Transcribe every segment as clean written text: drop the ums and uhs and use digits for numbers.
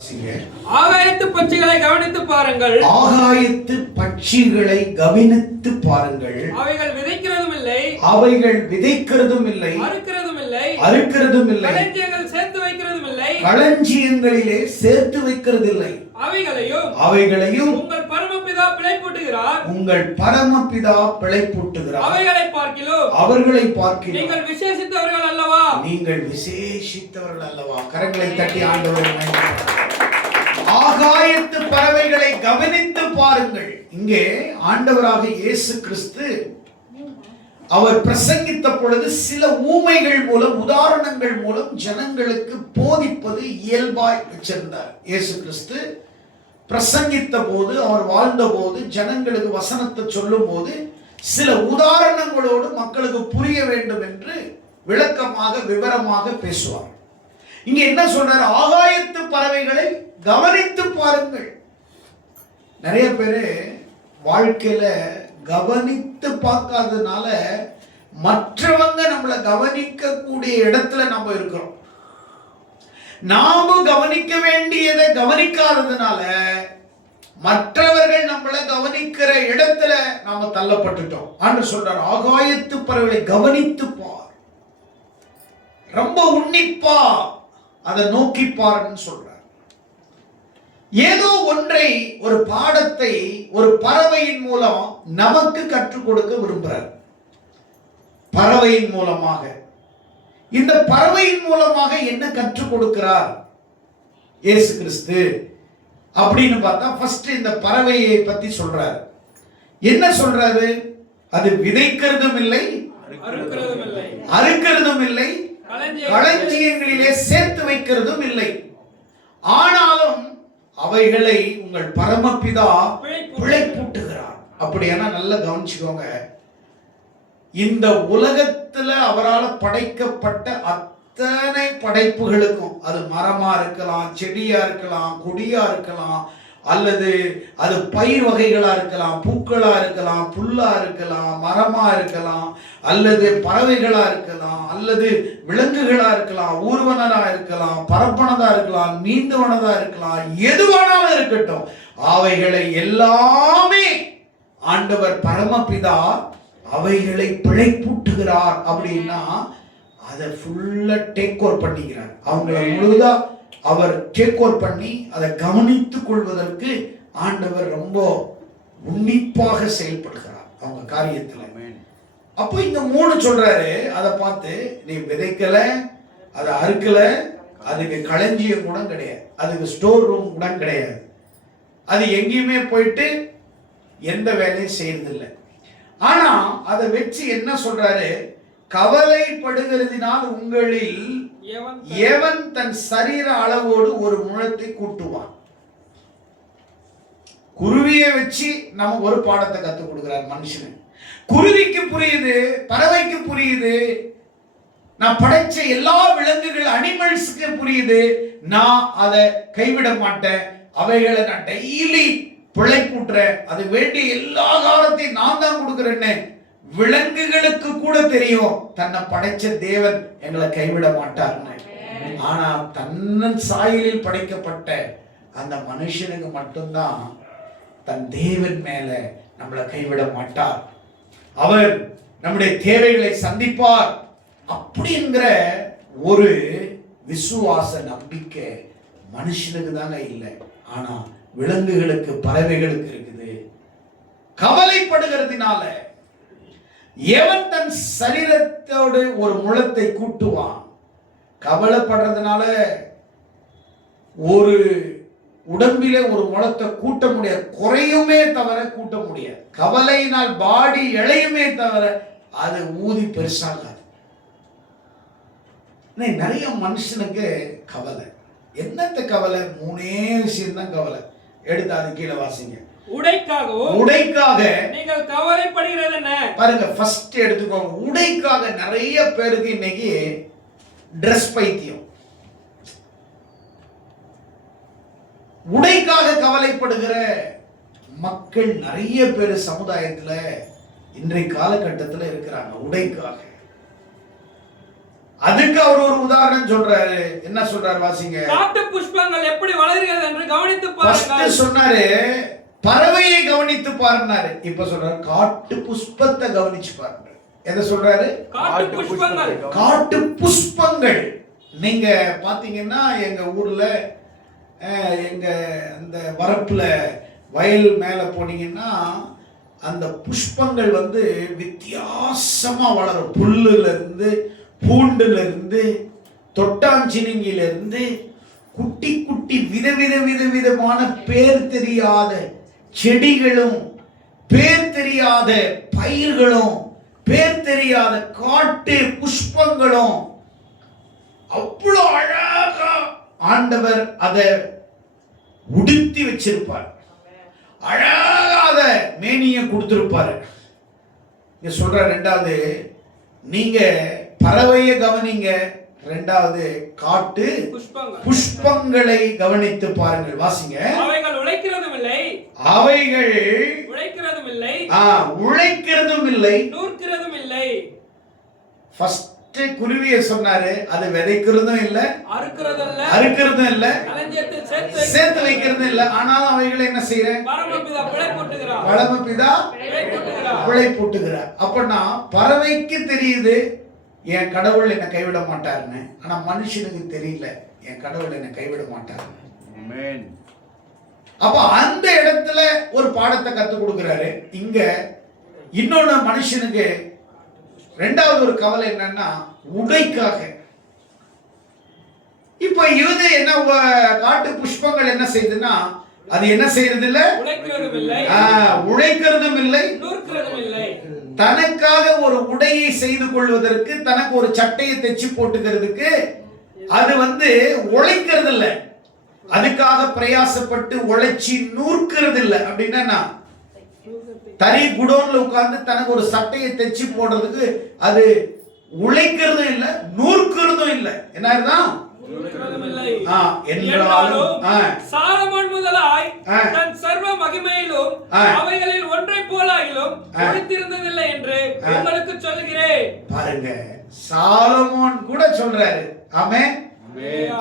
ஆகாயத்து பட்சிகளை கவனித்து பாருங்கள். ஆகாயத்து பட்சிகளை கவனித்து பாருங்கள். அவைகள் விதைக்கிறதும் இல்லை, அவைகள் விதைக்கிறதும் இல்லை, அறுக்கிறதும் இல்லை, அறுக்கிறதும் இல்லை, களஞ்சியங்கள் சேர்த்து வைக்கிறதும் இல்லை, களஞ்சியங்களிலே சேர்த்து வைக்கிறதில்லை. அவைகளையும் உங்கள் பரமபிதா பிழைப்பூட்டுகிறார். உங்கள் பரமபிதா பிழைப்பூட்டுகிறார். அவர்களை பார்க்கிலும் நீங்கள் விசேஷித்தவர்கள் அல்லவா? நீங்கள் விசேஷித்தவர்கள் அல்லவா? கரங்களை தட்டி ஆண்டவரை ஆகாயத்து பறவைகளை கவனித்து பாருங்கள். இங்கே ஆண்டவராக இயேசு கிறிஸ்து அவர் பிரசங்கித்த பொழுது சில ஊமைகள் மூலம், உதாரணங்கள் மூலம் ஜனங்களுக்கு போதிப்பது இயல்பாய் வச்சிருந்தார். இயேசு கிறிஸ்து பிரசங்கித்த போது, அவர் வாழ்ந்த போது, ஜனங்களுக்கு வசனத்தை சொல்லும் போது சில உதாரணங்களோடு மக்களுக்கு புரிய வேண்டும் என்று விளக்கமாக விவரமாக பேசுவார். இங்க என்ன சொல்றாரு? ஆகாயத்து பறவைகளை கவனித்து பாருங்கள். நிறைய பேரு வாழ்க்கையில கவனித்து பார்க்காததுனால மற்றவங்க நம்மளை கவனிக்க கூடிய இடத்துல நம்ம இருக்கிறோம். நாம கவனிக்க வேண்டியதை கவனிக்காததுனால மற்றவர்கள் நம்மளை கவனிக்கிற இடத்துல நாம தள்ளப்பட்டுட்டோம். ஆண்டவர் சொல்றார், ஆகாயத்து பறவைகளை கவனித்து பார், ரொம்ப உன்னிப்பா அதை நோக்கி பாருன்னு சொல்றார். ஏதோ ஒன்றை, ஒரு பாடத்தை ஒரு பறவையின் மூலம் நமக்கு கற்றுக் கொடுக்க விரும்புகிறார். பறவையின் மூலமாக, இந்த பறவையின் மூலமாக என்ன கற்றுக் கொடுக்கிறார் இயேசு கிறிஸ்து அப்படின்னு பார்த்தா, ஃபர்ஸ்ட் இந்த பறவையை பத்தி சொல்றாரு. என்ன சொல்றாரு? அது விதைக்கிறதும் இல்லை, அறுக்கிறதும் இல்லை, களஞ்சியங்களிலே சேர்த்து வைக்கிறதும் இல்லை. ஆனாலும் அவைகளை உங்கள் பரமபிதா பிழைப்பூட்டுகிறார். அப்படியானா நல்லா கவனிச்சுக்கோங்க. இந்த உலகத்துல அவரால் படைக்கப்பட்ட அத்தனை படைப்புகளுக்கும், அது மரமா இருக்கலாம், செடியா இருக்கலாம், கொடியா இருக்கலாம், அல்லது அது பயிர் வகைகளா இருக்கலாம், பூக்களா இருக்கலாம், புல்லா இருக்கலாம், மரமா இருக்கலாம், அல்லது பறவைகளா இருக்கலாம், அல்லது விலங்குகளா இருக்கலாம், ஊர்வனரா இருக்கலாம், பரப்பனதா இருக்கலாம், நீந்துவனதா இருக்கலாம், எதுவானாலும் இருக்கட்டும், அவைகளை எல்லாமே ஆண்டவர் பரமபிதா அவைகளை பிழைப்பூட்டுகிறார். அப்படின்னா அதை ஃபுல்லா டேக் ஓவர் பண்ணிக்கிறார். அவங்களை முழுதா அவர் டேக் ஓவர் பண்ணி அதை கவனித்துக் கொள்வதற்கு ஆண்டவர் ரொம்ப உன்னிப்பாக செயல்படுகிறார் அவங்க காரியத்தில். அப்போ இங்க 3 சொல்றாரு. அதை பார்த்து, நீ விதைக்கல, அதை அறுக்கல, அதுக்கு களஞ்சியம் கூட கிடையாது, அதுக்கு ஸ்டோர் ரூம் கூட கிடையாது, அது எங்கேயுமே போயிட்டு எந்த வேலையும் செய்யறதில்லை. ஆனா அதை வச்சு என்ன சொல்றாரு? கவலைப்படுகிறதினால் உங்களில் எவன் தன் சரீர அளவோடு ஒரு முழத்தை கூட்டுவான்? குருவியை வச்சு நம்ம ஒரு பாடத்தை கத்துக் கொடுக்கிறார் மனுஷனு. குருவிக்கு புரியுது, பறவைக்கு புரியுது, நான் படைச்ச எல்லா விலங்குகள் அனிமல்ஸ்க்கு புரியுது, நான் அதை கைவிட மாட்டேன், அவைகளை நான் டெய்லி பிழைப்பூட்டுறேன், அது வேண்டிய எல்லா காலத்தையும் நான் தான் கொடுக்கிறேன்னு விலங்குகளுக்கு கூட தெரியும். தன்னை படைச்ச தேவன் எங்களை கைவிட மாட்டார்னு. ஆனா தன்னன் சாயலில் படைக்கப்பட்ட அந்த மனுஷனுக்கு மட்டும்தான் தன் தேவன் மேல நம்மளை கைவிட மாட்டார், அவர் நம்முடைய தேவைகளை சந்திப்பார் அப்படிங்கிற ஒரு விசுவாச நம்பிக்கை மனுஷனுக்கு தாங்க இல்லை. ஆனா விலங்குகளுக்கு, பறவைகளுக்கு இருக்குது. கவலைப்படுகிறதுனால எவன் தன் சரீரத்தோடு ஒரு முழத்தை கூட்டுவான்? கவலைப்படுறதுனால ஒரு உடம்பிலே ஒரு முழத்தை கூட்ட முடியாது, குறையுமே தவிர கூட்ட முடியாது. கவலையினால் பாடி இழையுமே தவிர அது ஊதி பெருசாகாது. நிறைய மனுஷனுக்கு கவலை. என்னத்த கவலை? 3 விஷயம் தான் கவலை. எடுத்து அது கீழே வாசிங்க. உடைக்காக நீங்கள் கவலைப்படுகிறது என்ன? பாருங்க, ஃபர்ஸ்ட் எடுத்துக்கோங்க. உடைக்காக நிறைய பேருக்கு இன்னைக்கு ட்ரெஸ் பைத்தியம். உடைக்காக கவலைப்படுகிற மக்கள் நிறைய பேர் சமுதாயத்துல இன்றைய காலகட்டத்தில் இருக்கிறாங்க. உடைக்காக அதுக்கு அவர் ஒரு உதாரணம் சொல்றாரு. என்ன சொல்றாரு வாசிங்க. காட்டு புஷ்பங்கள் எப்படி வளர்கிறது என்று கவனித்து ஃபர்ஸ்ட் பாருங்கள். சொன்னாரு பறவையை கவனித்து பாருனாரு. இப்ப சொல்றாரு காட்டு புஷ்பத்தை கவனிச்சு பாருங்க. எதை சொல்றாரு? காட்டு புஷ்பங்கள். காட்டு புஷ்பங்கள். நீங்க பாத்தீங்கன்னா எங்க ஊர்ல எங்க அந்த வரப்புல வயல் மேல போனீங்கன்னா அந்த புஷ்பங்கள் வந்து வித்தியாசமா வளரும். புல்லுல இருந்து, பூண்டுல இருந்து, தொட்டாஞ்சினிங்கில இருந்து குட்டி குட்டி விதவிதமான பேர் தெரியாத செடிகளும், பேர் தெரியாத பயிர்களும், பேர் தெரியாத காட்டு புஷ்பங்களும் அவ்வளவு அழகா ஆண்டவர் அதை உடுத்தி வச்சிருப்பார். அழகாத மேனிய கொடுத்திருப்பாரு. இங்க சொல்ற ரெண்டாவது, நீங்க பறவையை கவனிங்க. ரெண்டாவது காட்டு புஷ்பங்களை கவனித்து பாருங்கள். வாசிங்க. அவைகள் உழைக்கிறதும் இல்லை, அவைகள் உழைக்கிறதும் இல்லை, உழைக்கிறதும் இல்லை, நூற்கிறதும் இல்லை. ஃபர்ஸ்ட் குருவியை சொன்னாரு. அது விதைக்கிறதும் இல்ல, அறுக்கிறதும் இல்ல, சேர்த்து வைக்கிறதும் இல்ல. ஆனாலும் அவைகளை என்ன செய்யறேன்? பரமபிதா பிழை போட்டுகிறார். அப்படின்னா பறவைக்கு தெரியுது என் கடவுள் என்னை கைவிட மாட்டாருன்னு. ஆனா மனுஷனுக்கு தெரியல என் கடவுள் என்னை கைவிட மாட்டாருன்னு. அப்ப அந்த இடத்துல ஒரு பாடத்தை கத்துக் கொடுக்கிறாரு. இங்க இன்னொன்னு மனுஷனுக்கு ரெண்டாவது ஒரு கவலை என்னன்னா உடைக்காக. இப்ப இது என்ன, காட்டு புஷ்பங்கள் என்ன செய்யுதுன்னா அது என்ன செய்யறது இல்ல, உழைக்கிறதும் இல்லை, தனக்காக ஒரு உடையை செய்து கொள்வதற்கு, தனக்கு ஒரு சட்டையை தைச்சு போட்டுக்கிறதுக்கு அது வந்து உழைக்கிறது இல்ல, அதுக்காக பிரயாசப்பட்டு உழைச்சி நூற்கிறது இல்ல. அப்படின்னா தறி குடோன்ல உட்கார்ந்து தனக்கு ஒரு சட்டையை தைச்சு போடுறதுக்கு அது உழைக்கிறதும் இல்ல, நூற்கிறதும் இல்ல. என்னதான் சாலமோன் முதலாய் தன் சர்வ மகிமையிலும் அவைகளில் ஒன்றை போலாயிலும் உழைத்திருந்ததில்லை என்று உங்களுக்கு சொல்லுகிறேன். பாருங்க, சாலமோன் கூட சொல்றாரு. ஆமென்.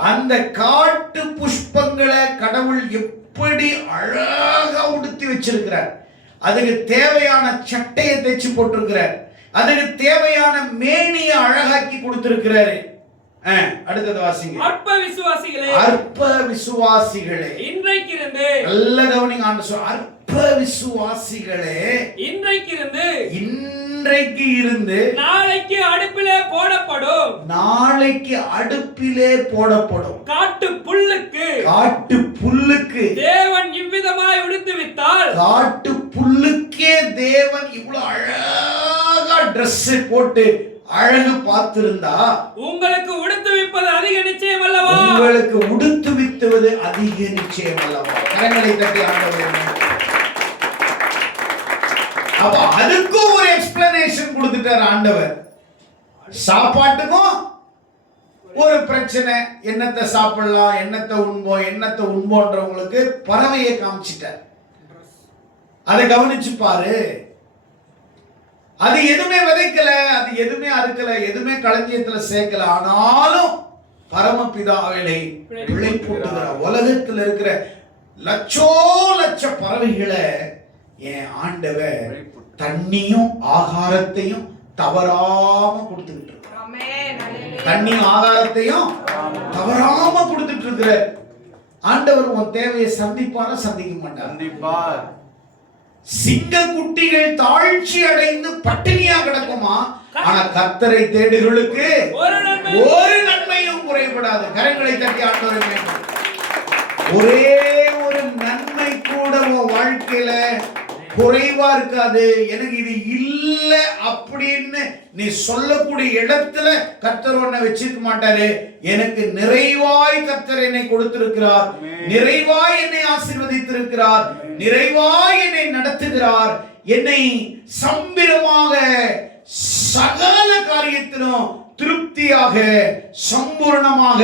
அந்த காட்டு புஷ்பங்களை கடவுள் எப்படி அழகா உடுத்தி வச்சிருக்கிறார். அதுக்கு தேவையான சட்டையை தைச்சு போட்டிருக்கிறார். அதுக்கு தேவையான மேனியை அழகாக்கி கொடுத்திருக்கிறாரு. அடுத்தது வாசிங்க. அற்ப விசுவாசிகளே, அற்ப விசுவாசிகளே, இன்றைக்கு இருந்து நல்ல கவனிங்க. ஆண்டவர் சொல்றார், அற்ப விசுவாசிகளே, இன்றைக்கு இருந்து நாளைக்கு அடுப்பிலே போடப்படும், நாளைக்கு அடுப்பிலே போடப்படும் காட்டு புல்லுக்கு தேவன் இவ்விதமாய் உடுத்து வித்தால், காட்டு புல்லுக்கே தேவன் இவ்வளவு அழகா Dress போட்டு அழகு பார்த்திருந்தா உங்களுக்கு உடுத்துவிப்பது அதிக நிச்சயம் அல்லவா? உங்களுக்கு உடுத்துவித்துவது அதிக நிச்சயம் அல்லவா? கரங்களை தட்டி ஆண்டவரே. அப்ப அதுக்கும் ஒரு எக்ஸ்பிளனேஷன் கொடுத்துட்டார் ஆண்டவர். சாப்பாட்டுக்கும் ஒரு பிரச்சனை, என்னத்தை சாப்பிடலாம், என்னத்தை உண்போன்றவங்களுக்கு பறவையை காமிச்சிட்டார். அதை கவனிச்சு பாரு. அது எதுவுமே விதைக்கல, அது எதுவுமே அறுக்கல, எதுவுமே களஞ்சியத்துல சேர்க்கல. ஆனாலும் பரமபிதாவிலை பிழை போட்டுகிறார். உலகத்தில் இருக்கிற லட்ச பறவைகளை என் ஆண்டவர் தண்ணியும் ஆகாரத்தையும் தவறாம கொடுத்துக்கிட்டு இருக்க. தண்ணியும் ஆகாரத்தையும் தவறாம கொடுத்துட்டு இருக்கிற ஆண்டவர் உன் தேவையை சந்திப்பாரா, சந்திக்க மாட்டார்? சிங்க குட்டிகள் தாழ்ச்சி அடைந்து பட்டினியா கிடக்குமா? ஆனா கர்த்தரை தேடுகளுக்கு ஒரு நன்மையும் குறைபடாது. கரங்களை தட்டி ஆண்டவரே. ஒரே ஒரு நன்மை கூட உன் வாழ்க்கையில குறைவா இருக்காது. எனக்கு இது இல்ல அப்படின்னு நீ சொல்லக்கூடிய இடத்துல கர்த்தர் உன்னை வச்சிருக்க மாட்டாரு. எனக்கு நிறைவாய் கர்த்தர் என்னை கொடுத்திருக்கிறார், நிறைவாய் என்னை ஆசீர்வதித்திருக்கிறார், நிறைவாய் என்னை நடத்துகிறார், என்னை சம்பிரமாக சகல காரியத்திலும் திருப்தியாக சம்பூர்ணமாக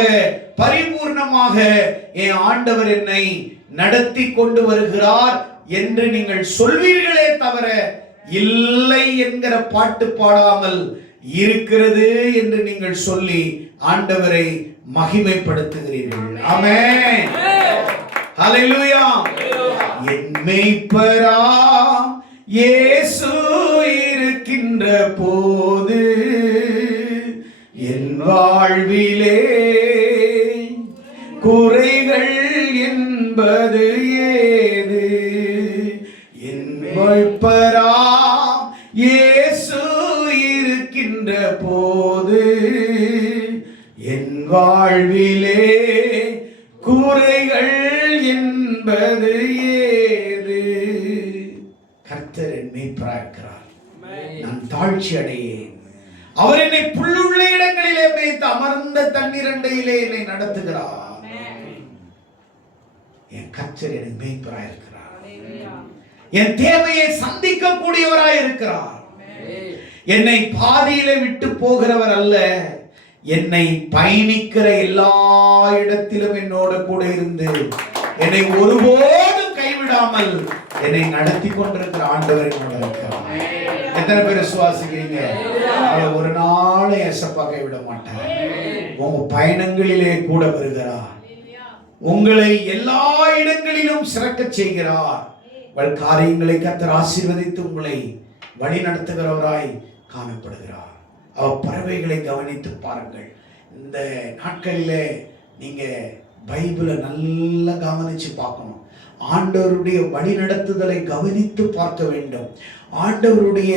பரிபூர்ணமாக என் ஆண்டவர் என்னை நடத்தி கொண்டு வருகிறார் என்று நீங்கள் சொல்வீர்களே தவிர இல்லை என்கிற பாட்டு பாடாமல், இருக்கிறது என்று நீங்கள் சொல்லி ஆண்டவரை மகிமைப்படுத்துகிறீர்கள். ஆமென். ஹல்லேலூயா. என் மேய்ப்பராம் இயேசு இருக்கின்ற போது என் வாழ்விலே குறைகள் என்பது ஏது? என் மேய்ப்பராம் இயேசு இருக்கின்ற போது என் வாழ்விலே குறைகள் என்பது ஏது? கர்த்தர் என் மேய்ப்பராய் இருக்கிறார், நான் தாழ்ச்சி அடையேன். அவர் என்னை புல்லுள்ள இடங்களிலே மேய்த்து அமர்ந்த தண்ணீரண்டையிலே என்னை நடத்துகிறார். என் கர்த்தர் எனக்கு மேய்ப்பராய் இருக்கிறார், என் தேவையை சந்திக்க கூடியவராய் இருக்கிறார். என்னை பாதியிலே விட்டு போகிறவர் அல்ல, என்னை பயணிக்கிற எல்லா இடத்திலும் என்னோடு கூட இருந்து என்னை ஒருபோதும் கைவிடாமல் என்னை நடத்தி கொண்டிருக்கிற ஆண்டவர் என்னோட இருக்கிறார். எத்தனை பேர் விசுவாசிக்கிறீங்க? அவர் ஒரு நாள் ஏசப்பா கைவிட மாட்டார். உங்க பயணங்களிலே கூட வருகிறார், உங்களை எல்லா இடங்களிலும் சிறக்க செய்கிறார். உங்கள் காரியங்களை கர்த்தர் ஆசீர்வதித்து உங்களை வழி நடத்துகிறவராய் காணப்படுகிறார். அவர் பறவைகளை கவனித்து பாருங்கள். இந்த நாட்களிலே நீங்க பைபிளை நல்லா கவனிச்சு பார்க்கணும். ஆண்டவருடைய வழி நடத்துதலை கவனித்து பார்க்க வேண்டும். ஆண்டவருடைய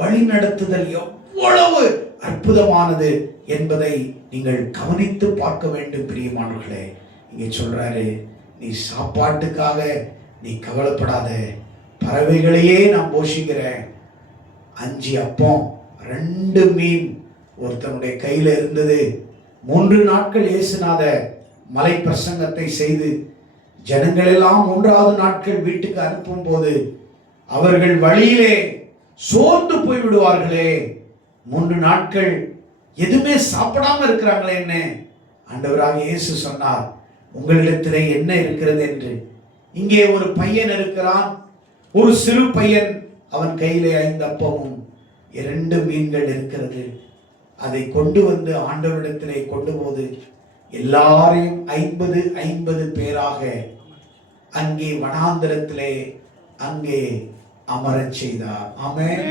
வழி நடத்துதல் எவ்வளவு அற்புதமானது என்பதை நீங்கள் கவனித்து பார்க்க வேண்டும். பிரியமானவர்களே, இங்கே சொல்றாரு, நீ சாப்பாட்டுக்காக நீ கவலைப்படாத, பறவைகளையே நான் போஷிக்கிறேன். 5 அப்பம் 2 மீன் ஒருத்தனுடைய கையில இருந்தது. 3 நாட்கள் இயேசுநாத மலை பிரசங்கத்தை செய்து ஜனங்கள் எல்லாம் 3வது நாட்கள் வீட்டுக்கு அனுப்பும் போது அவர்கள் வழியிலே சோர்ந்து போய் விடுவார்களே, 3 நாட்கள் எதுவுமே சாப்பிடாம இருக்கிறாங்களே என்ன? ஆண்டவராக இயேசு சொன்னார், உங்களிடத்திலே என்ன இருக்கிறது என்று. இங்கே ஒரு பையன் இருக்கிறான், ஒரு சிறு பையன், அவன் கையிலே 5 அப்பமும் 2 மீன்கள் இருக்கிறது. அதை கொண்டு வந்து ஆண்டவரிடத்திலே கொண்டு போது எல்லாரையும் 50 பேராக அங்கே வனாந்திரத்திலே அங்கே அமரச் செய்தார். ஆமென்.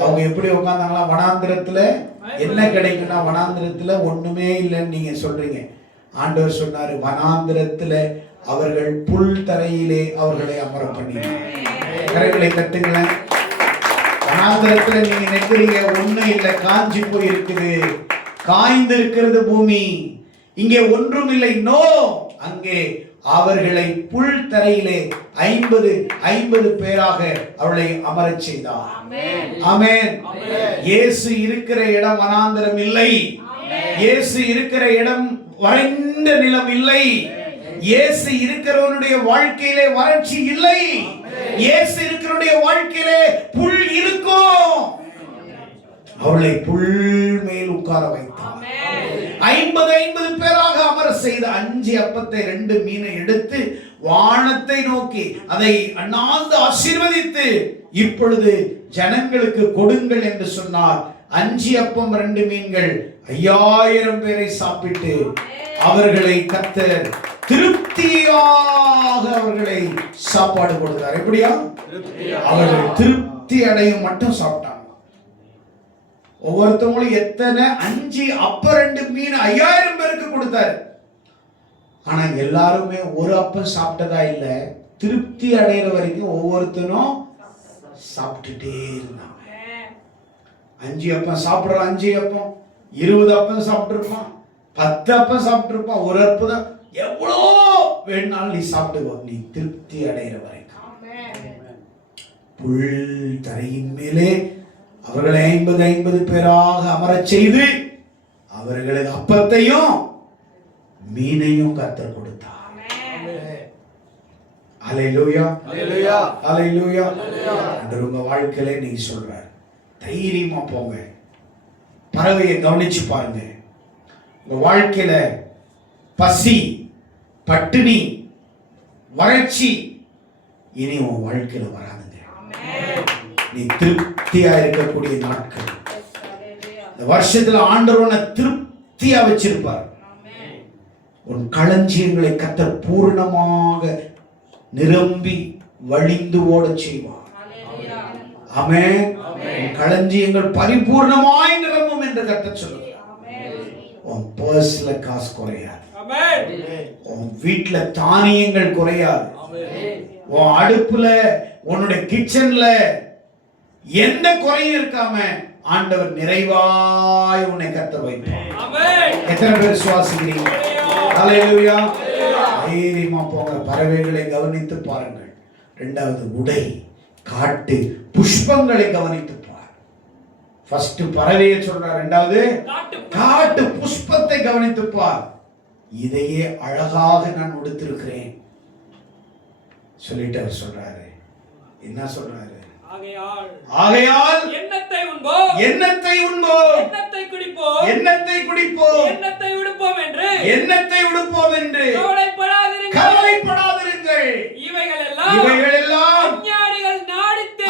அவங்க எப்படி உட்கார்ந்தாங்களா? வனாந்திரத்துல என்ன கிடைக்கும்னா, வனாந்திரத்துல ஒண்ணுமே இல்லைன்னு நீங்க சொல்றீங்க. ஆண்டவர் சொன்னாரு, வனாந்திரத்துல அவர்கள் புல் தரையிலே அவர்களை அமர பண்ணினார். கரைகளை கட்டுங்களேன். வனாந்திரத்துல நீங்க நினைக்கிறீங்க ஒண்ணும் இல்லை, காஞ்சி போய் இருக்குது, காய்ந்து இருக்கிறது பூமி, இங்கே ஒன்றும் இல்லை. நோ, அங்கே அவர்களை புல் தரையிலே 50 பேராக அவளை அமரச் செய்தார். ஆமென். இயேசு இருக்கிற இடம் வனாந்திரம் இல்லை. இயேசு இருக்கிற இடம் வறண்ட நிலம் இல்லை. இயேசு இருக்கிறவனுடைய வாழ்க்கையிலே வறட்சி இல்லை. இயேசு இருக்கிறவனுடைய வாழ்க்கையிலே புல் இருக்கும். அவளை புல் மேல் உட்கார வைத்தார். 50 பேராக அமர செய்த 5 அப்பத்தை 2 மீனை எடுத்து வானத்தை நோக்கி அதை அண்ணாந்து ஆசீர்வதித்து, இப்பொழுது ஜனங்களுக்கு கொடுங்கள் என்று சொன்னார். 5 அப்பம் 2 மீன்கள் 5000 பேரை சாப்பிட்டு அவர்களை கர்த்தர் திருப்தியாக அவர்களை சாப்பாடு கொடுத்தார். எப்படியா? அவர்கள் திருப்தி அடையும் மட்டும் சாப்பிட்டாங்க. ஒவ்வொருத்தவங்களும் எத்தனை? 5 அப்பம் 2 மீன் 5000 பேருக்கு கொடுத்தாரு. ஆனா எல்லாருமே ஒரு அப்பம் சாப்பிட்டதா இல்ல, திருப்தி அடைகிற வரைக்கும் ஒவ்வொருத்தனும் சாப்பிட்டுட்டே இருந்தாங்க. 5 அப்பம் சாப்பிடுற 5 அப்பம் 20 அப்பம் சாப்பிட்டுருப்பான், 10 அப்பம் சாப்பிட்டுருப்பான், ஒரு அற்புதம் எவ்வளோ வேணாலும் நீ சாப்பிடுவ, நீ திருப்தி அடைகிற வரைக்கும். புல் தரையின் மேலே அவர்களை 50 பேராக அமரச் செய்து அவர்களுக்கு அப்பத்தையும் மீனையும் கர்த்தர் கொடுத்தார். அல்லேலூயா, அல்லேலூயா, அல்லேலூயா. ஆண்டவர் உங்க வாழ்க்கையில நீ சொல்றார், தைரியமா போங்க. பறவையை கவனிச்சு பாருங்க. உங்க வாழ்க்கையில பசி, பட்டினி, வறட்சி இனி உன் வாழ்க்கையில வராதுங்க. நீ திருப்தியா இருக்கக்கூடிய நாட்கள். இந்த வருஷத்துல ஆண்டவர் உன்னை திருப்தியா வச்சிருப்பார். உன் களஞ்சியங்களை கர்த்தர் பூர்ணமாக நிரம்பி வழிந்து ஓடச் செய்வார். ஆமென். உன் களஞ்சியங்கள் பரிபூர்ணமாய் நிரம்பும் என்று கர்த்தர் சொல்லுகிறார். உன் பர்ஸ்ல காசு குறையாது. உன் வீட்டுல தானியங்கள் குறையாது. உன் அடுப்புல உன்னுடைய கிச்சன்ல எந்த குறையும் இருக்காம ஆண்டவர் நிறைவாய் உன்னை கர்த்தர் வைப்பார். எத்தனை பேர் விசுவாசிக்கிறீங்க? ஹல்லேலூயா. தைரியமா போங்க. பறவைகளை கவனித்து பாருங்கள். இரண்டாவது உடை, காட்டு புஷ்பங்களை கவனித்து பார். ஃபர்ஸ்ட் பறவையை சொல்றார், இரண்டாவது காட்டு புஷ்பத்தை கவனித்து பார். இதையே அழகாக நான் உடுத்திருக்கிறேன் சொல்லிட்டு அவர் சொல்றாரு. என்ன சொல்றாரு? ஆகையால் எண்ணத்தை உண்போம், எண்ணத்தை குடிப்போம், எண்ணத்தை உடுப்போம் என்று கவலைப்படாதிருங்கள். இவைகள் எல்லாம்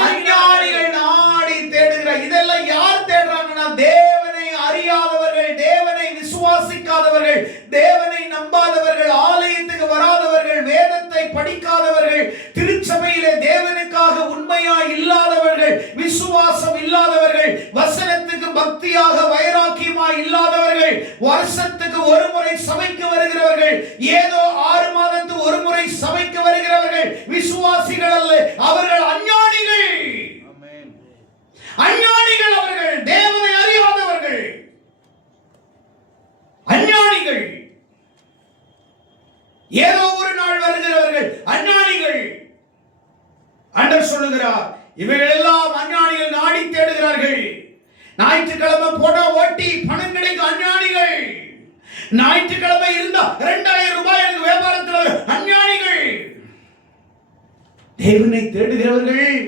அஞ்ஞானிகள் நாடி தேடுகிற. இதெல்லாம் யார் தேடுறாங்கன்னா, தேவனை அறியாதவர்கள், தேவனை விசுவாசிக்காதவர்கள், தேவனை நம்பாதவர்கள், ஆலயத்துக்கு வராதவர்கள், வேதத்தை படிக்காதவர்கள், திருச்சபையிலே தேவனுக்காக உண்மையா இல்லாதவர்கள், விசுவாசம் இல்லாதவர்கள், வசனத்துக்கு பக்தியாக வைராக்கியமா இல்லாதவர்கள், வருஷத்துக்கு ஒரு முறை சபைக்கு வருகிறவர்கள், ஏதோ 6 மாதத்துக்கு ஒரு முறை சபைக்கு வருகிறவர்கள் விசுவாசிகள் அல்ல. அவர்கள் அஞ்ஞானிகள். அஞ்ஞானிகள் அவர்கள், தேவனை அறியாதவர்கள், அஞ்ஞானிகள். ஏதோ ஒரு நாள் வருகிறவர்கள் அஞ்ஞானிகள். ஆண்டவர் சொல்லுகிறார், இவைகள் எல்லாம் அஞ்ஞானிகள் நாடி தேடுகிறார்கள். ஞாயிற்றுக்கிழமை போனா ஓட்டி பணம் கிடைக்கும் அஞ்ஞானிகள். ஞாயிற்றுக்கிழமை இருந்தா 2000 ரூபாய் எனக்கு வியாபாரத்தில் அஞ்ஞானிகள். தேவனை தேடுகிறவர்கள்,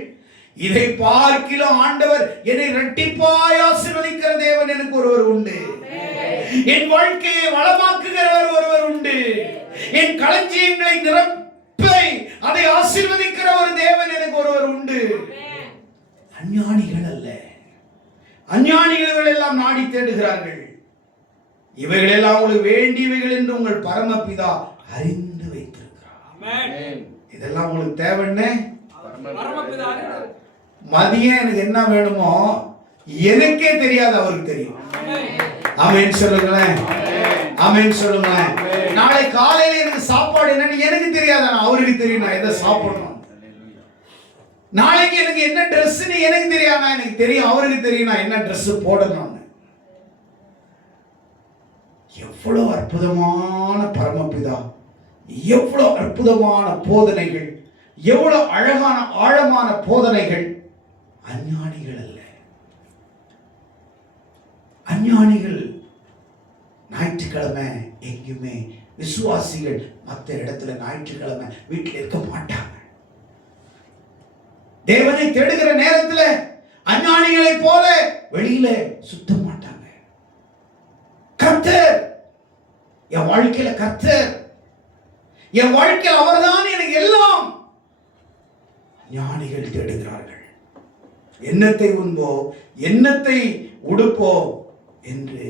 இதை பார்க்கிலும் ஆண்டவர் என்னை இரட்டிப்பாய் ஆசீர்வதிக்கிற தேவன் எனக்கு ஒருவர் உண்டு. என் வாழ்க்கையை வளமாக்குகிறவர் ஒருவர் உண்டு. என் களஞ்சியங்களை நிரப்பை அதை ஆசீர்வதிக்கிற ஒரு தேவன் எனக்கு ஒருவர் உண்டு. அஞ்ஞானிகள் அல்ல. அஞ்ஞானிகள் எல்லாம் நாடி தேடுகிறார்கள். இவைகள் எல்லாம் உங்களுக்கு வேண்டியவைகள் என்று உங்கள் பரமபிதா அறிந்து வைத்திருக்கிறார். இதெல்லாம் உங்களுக்கு தேவைன்னு மதியம் எனக்கு என்ன வேணுமோ எனக்கே தெரியாது, அவருக்கு தெரியும். ஆமென் சொல்லுங்களேன். ஆமென் சொல்லுங்களேன். நாளை காலையில எனக்கு சாப்பாடு என்னன்னு எனக்கு தெரியாது, அவருக்கு தெரியும் நான் எதை சாப்பிடணும். நாளைக்கு எனக்கு என்ன ட்ரெஸ்ன்னு எனக்கு தெரியாது, எனக்கு தெரியும், அவருக்கு தெரியும் நான் என்ன ட்ரெஸ் போடணும். எவ்வளவு அற்புதமான பரமபிதா, எவ்வளவு அற்புதமான போதனைகள், எவ்வளவு அழகான ஆழமான போதனைகள். அஞ்ஞானிகள் அல்ல. அஞ்ஞானிகள் ஞாயிற்றுக்கிழமை எங்குமே, விசுவாசிகள் மற்ற இடத்துல ஞாயிற்றுக்கிழமை வீட்டில் இருக்க மாட்டாங்க. தேவனை தேடுகிற நேரத்தில் அஞ்ஞானிகளை போல வெளியில சுத்த மாட்டாங்க. கர்த்தர் என் வாழ்க்கையில, கர்த்தர் என் வாழ்க்கையில் அவர்தான் எனக்கு எல்லாம். ஞானிகள் தேடுகிறார்கள். எண்ணத்தை உண்போ, எண்ணத்தை உடுப்போ என்று